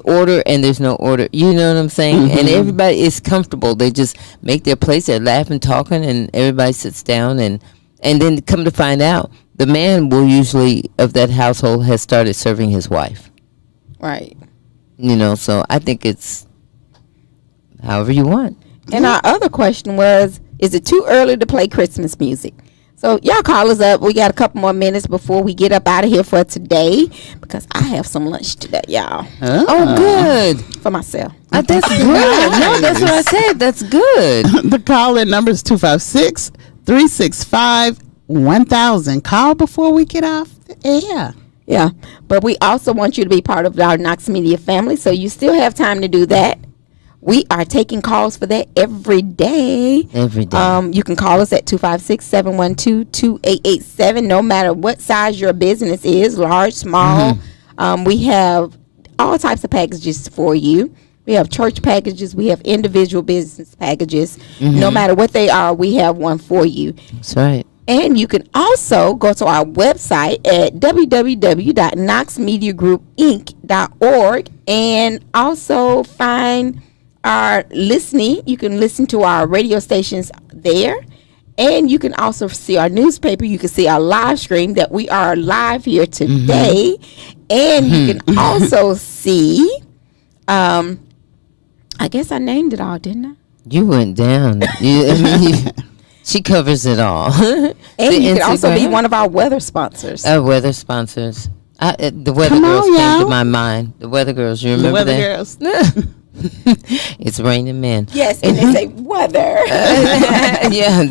order and there's no order. You know what I'm saying? And everybody is comfortable. They just make their plates. They're laughing, talking, and everybody sits down. And then come to find out, the man will usually of that household has started serving his wife. Right. You know, so I think it's however you want. And our other question was, is it too early to play Christmas music? So y'all call us up. We got a couple more minutes before we get up out of here for today, because I have some lunch today, y'all. Oh, good. For myself. That's good. No, that's what I said. That's good. The call-in number is 256-365-1000. Call before we get off the air. Yeah. But we also want you to be part of our Knox Media family, so you still have time to do that. We are taking calls for that every day. Every day. You can call us at 256-712-2887, no matter what size your business is, large, small. We have all types of packages for you. We have church packages. We have individual business packages. No matter what they are, we have one for you. That's right. And you can also go to our website at www.knoxmediagroupinc.org and also find our listening. You can listen to our radio stations there. And you can also see our newspaper. You can see our live stream that we are live here today. And you can also see, I guess I named it all, didn't I? You went down. She covers it all. And you can also be one of our weather sponsors. Weather sponsors. The Weather Girls came to my mind. The Weather Girls, you remember The Weather that? Girls. It's raining men. Yes, and they say weather. Yeah,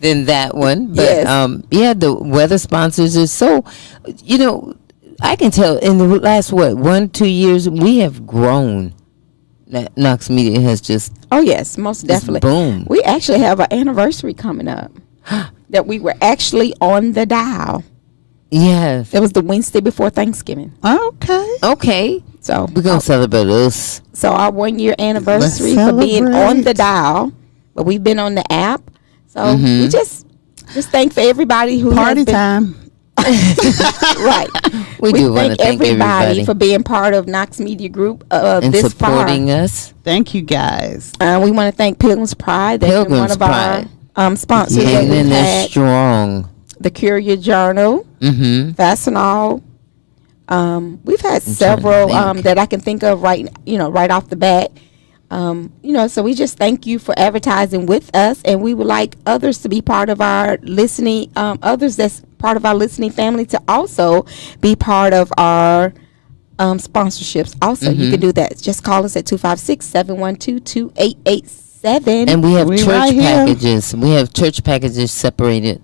then that one. But Yes. the weather sponsors is so, I can tell in the last 1-2 years we have grown. That Knox Media has just Oh yes, most definitely. boom. We actually have an anniversary coming up that we were actually on the dial. Yes. It was the Wednesday before Thanksgiving. Okay. Okay. So We're gonna celebrate us. So our 1 year anniversary for being on the dial, but we've been on the app. So we just thank for everybody who Party has been, time. right. We do want to thank everybody for being part of Knox Media Group and this supporting us. Thank you, guys. We want to thank Pilgrim's Pride. They've been one Pilgrim's of Pride. our sponsors. that Hanging we've in there had. strong. The Courier Journal, Fastenal. We've had several that I can think of right off the bat. So we just thank you for advertising with us, and we would like others to be part of our listening, others that's part of our listening family to also be part of our sponsorships. Also, you can do that. Just call us at 256-712-2887. And we have church right here. packages. We have church packages separate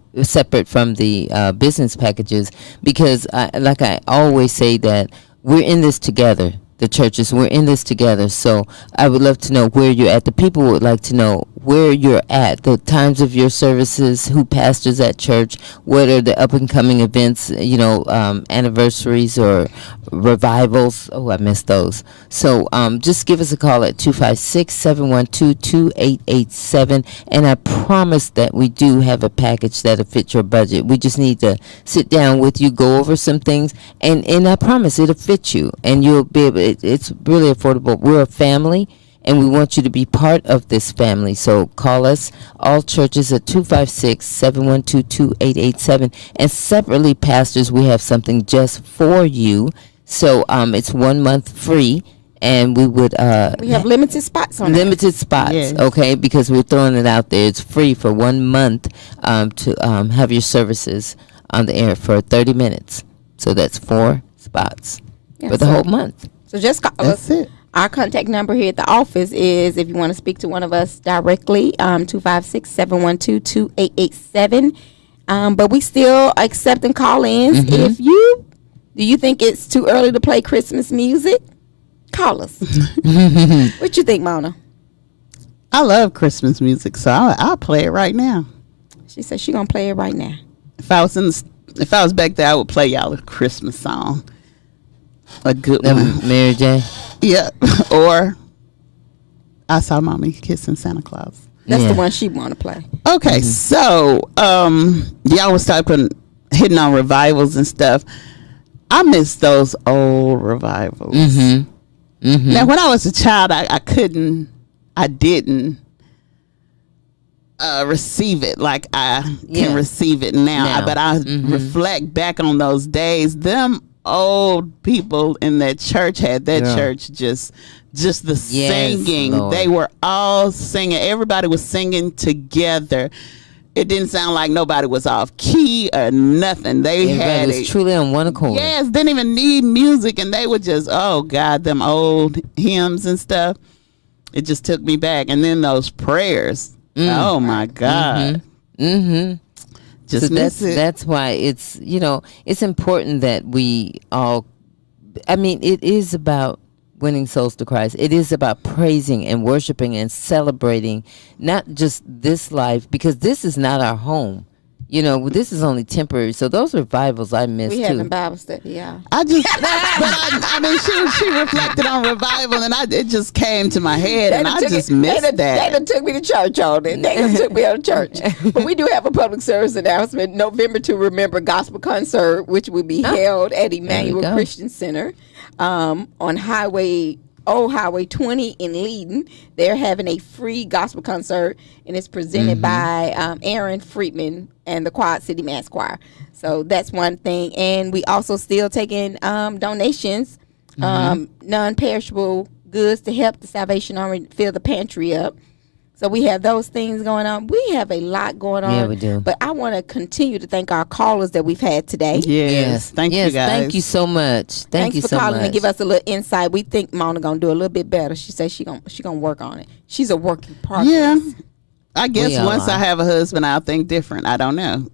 from the business packages because, like I always say, that we're in this together. The churches, we're in this together. So I would love to know where you're at. The people would like to know where you're at, the times of your services, who pastors at church, what are the up and coming events, anniversaries or revivals. Oh, I missed those. So just give us a call at 256-712-2887. And I promise that we do have a package that'll fit your budget. We just need to sit down with you, go over some things, and I promise it'll fit you. And you'll be able, it's really affordable. We're a family, and we want you to be part of this family. So call us, all churches, at 256-712-2887. And separately, pastors, we have something just for you. So it's 1 month free, and we would we have limited spots on limited spots, Yes. okay? Because we're throwing it out there. It's free for 1 month to have your services on the air for 30 minutes. So that's 4 spots for the whole month. So just call That's us. it. Our contact number here at the office is, if you want to speak to one of us directly, 256-712-2887. But we still accepting call-ins. If do you think it's too early to play Christmas music? Call us. What you think, Mona? I love Christmas music, so I'll play it right now. She said she gonna play it right now. If I was back there, I would play y'all a Christmas song, a good one. Mary J. Yeah, or I Saw Mommy Kissing Santa Claus. That's the one she want to play. Okay, so y'all was hitting on revivals and stuff. I miss those old revivals. Now, when I was a child, I didn't receive it like I Yeah. can receive it now. Now. But I reflect back on those days. Them old people in that church had that Girl. church just the Yes, singing. Lord. They were all singing. Everybody was singing together. It didn't sound like nobody was off key or nothing. They Everybody had was it. truly on one accord. Yes, didn't even need music, and they were just, oh God, them old hymns and stuff. It just took me back. And then those prayers. Oh my God. Mm-hmm. Just So miss it. that's why it's, it's important that we all, I mean, it is about winning souls to Christ. It is about praising and worshiping and celebrating not just this life, because this is not our home. This is only temporary. So those revivals I miss We too. having Bible study, y'all. I just, but I mean, she reflected on revival, and it just came to my head, and I just missed They that. done took me to church on it. They done took me out of church. But we do have a public service announcement. November to Remember Gospel Concert, which will be held at Emmanuel go. Christian Center on Old Highway 20 in Leiden. They're having a free gospel concert, and it's presented by Aaron Friedman and the Quad City Mass Choir. So that's one thing. And we also still taking donations, non-perishable goods to help the Salvation Army fill the pantry up. So we have those things going on. We have a lot going on. Yeah, we do. But I want to continue to thank our callers that we've had today. Yes, thank you guys. Thank you so much. Thank Thanks you for so calling much. and give us a little insight. We think Mona gonna do a little bit better. She says she gonna work on it. She's a work in progress. Yeah, I guess We all once I are. have a husband, I'll think different. I don't know.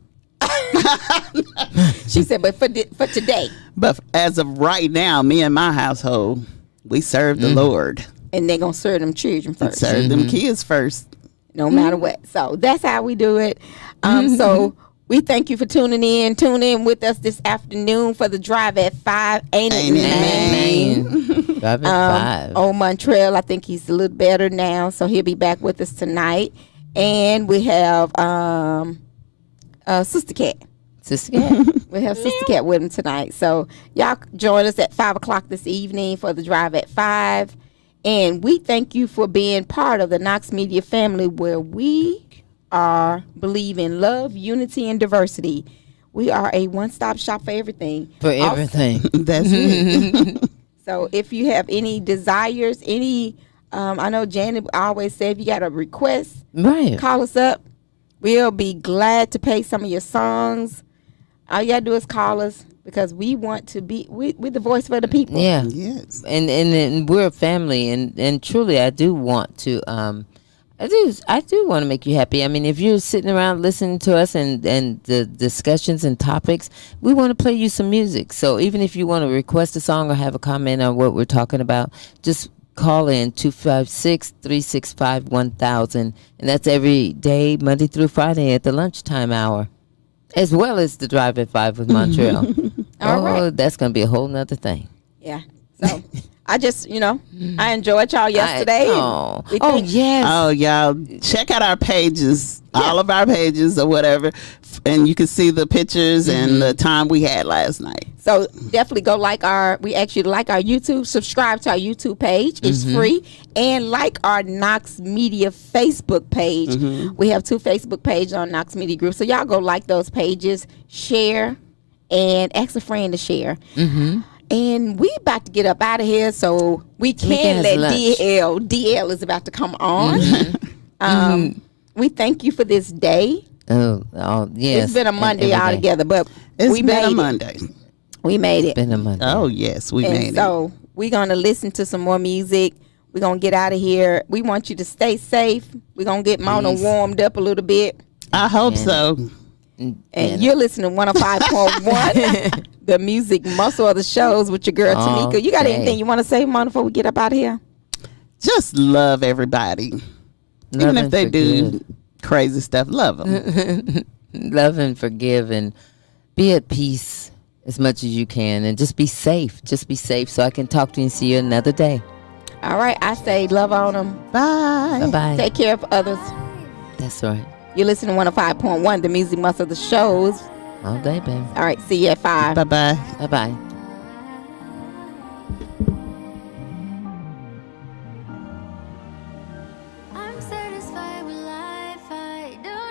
She said, but for today, But as of right now, me and my household, we serve the Lord. and they're gonna serve them children first, Serve them kids first. no matter what. So that's how we do it. So we thank you for tuning in. Tune in with us this afternoon for the drive at 5. Ain't it, Ain't it, man? Man. Driving 5. Old Montreal, I think he's a little better now, so he'll be back with us tonight. And we have Sister Cat. Sister Cat. We have Sister Cat with him tonight. So y'all join us at 5 o'clock this evening for the drive at 5. And we thank you for being part of the Knox Media family, where we believe in love, unity, and diversity. We are a one-stop shop for everything. For Also- everything. That's it. So if you have any desires, I know Janet always said, if you got a request, Right. call us up. We'll be glad to play some of your songs. All you gotta do is call us, because we want to be we're the voice for the people. Yeah. Yes. And we're a family, and truly I do want to I do want to make you happy. I mean, if you're sitting around listening to us and the discussions and topics, we want to play you some music. So even if you want to request a song or have a comment on what we're talking about, just call in 256-365-1000, and that's every day, Monday through Friday at the lunchtime hour, as well as the drive at 5 with Montreal. All right. Oh, that's gonna be a whole nother thing. Yeah. So I just, I enjoyed y'all yesterday. Oh, We think- yes. Oh, y'all, check out our pages, all of our pages or whatever, and you can see the pictures and the time we had last night. So definitely go we ask you to like our YouTube, subscribe to our YouTube page. It's free. And like our Knox Media Facebook page. We have 2 Facebook pages on Knox Media Group. So y'all go like those pages, share, and ask a friend to share. And we about to get up out of here, so we can can have let lunch. DL is about to come on. We thank you for this day. Oh, yes. It's been a and Monday every day. altogether, but It's we been made a it. Monday. We made it. Been a Monday. Oh, yes, we made And so we're going to listen to some more music. We're going to get out of here. We want you to stay safe. We're going to get Mona Peace. warmed up a little bit. it. I hope Yeah. so. And you're listening to 105.1, the music muscle of the shows with your girl All Tamika. You got day. anything you want to say, Mona, before we get up out of here? Just love everybody. Even Love if they and do forgive. crazy stuff, love them. Love and forgive, and be at peace as much as you can, and just be safe. Just be safe so I can talk to you and see you another day. All right. I say love on them. Bye. Bye-bye. Take care of others. That's right. You're listening to 105.1, the music muscle of the shows. All day, baby. All right. See you at 5. Bye-bye. Bye-bye.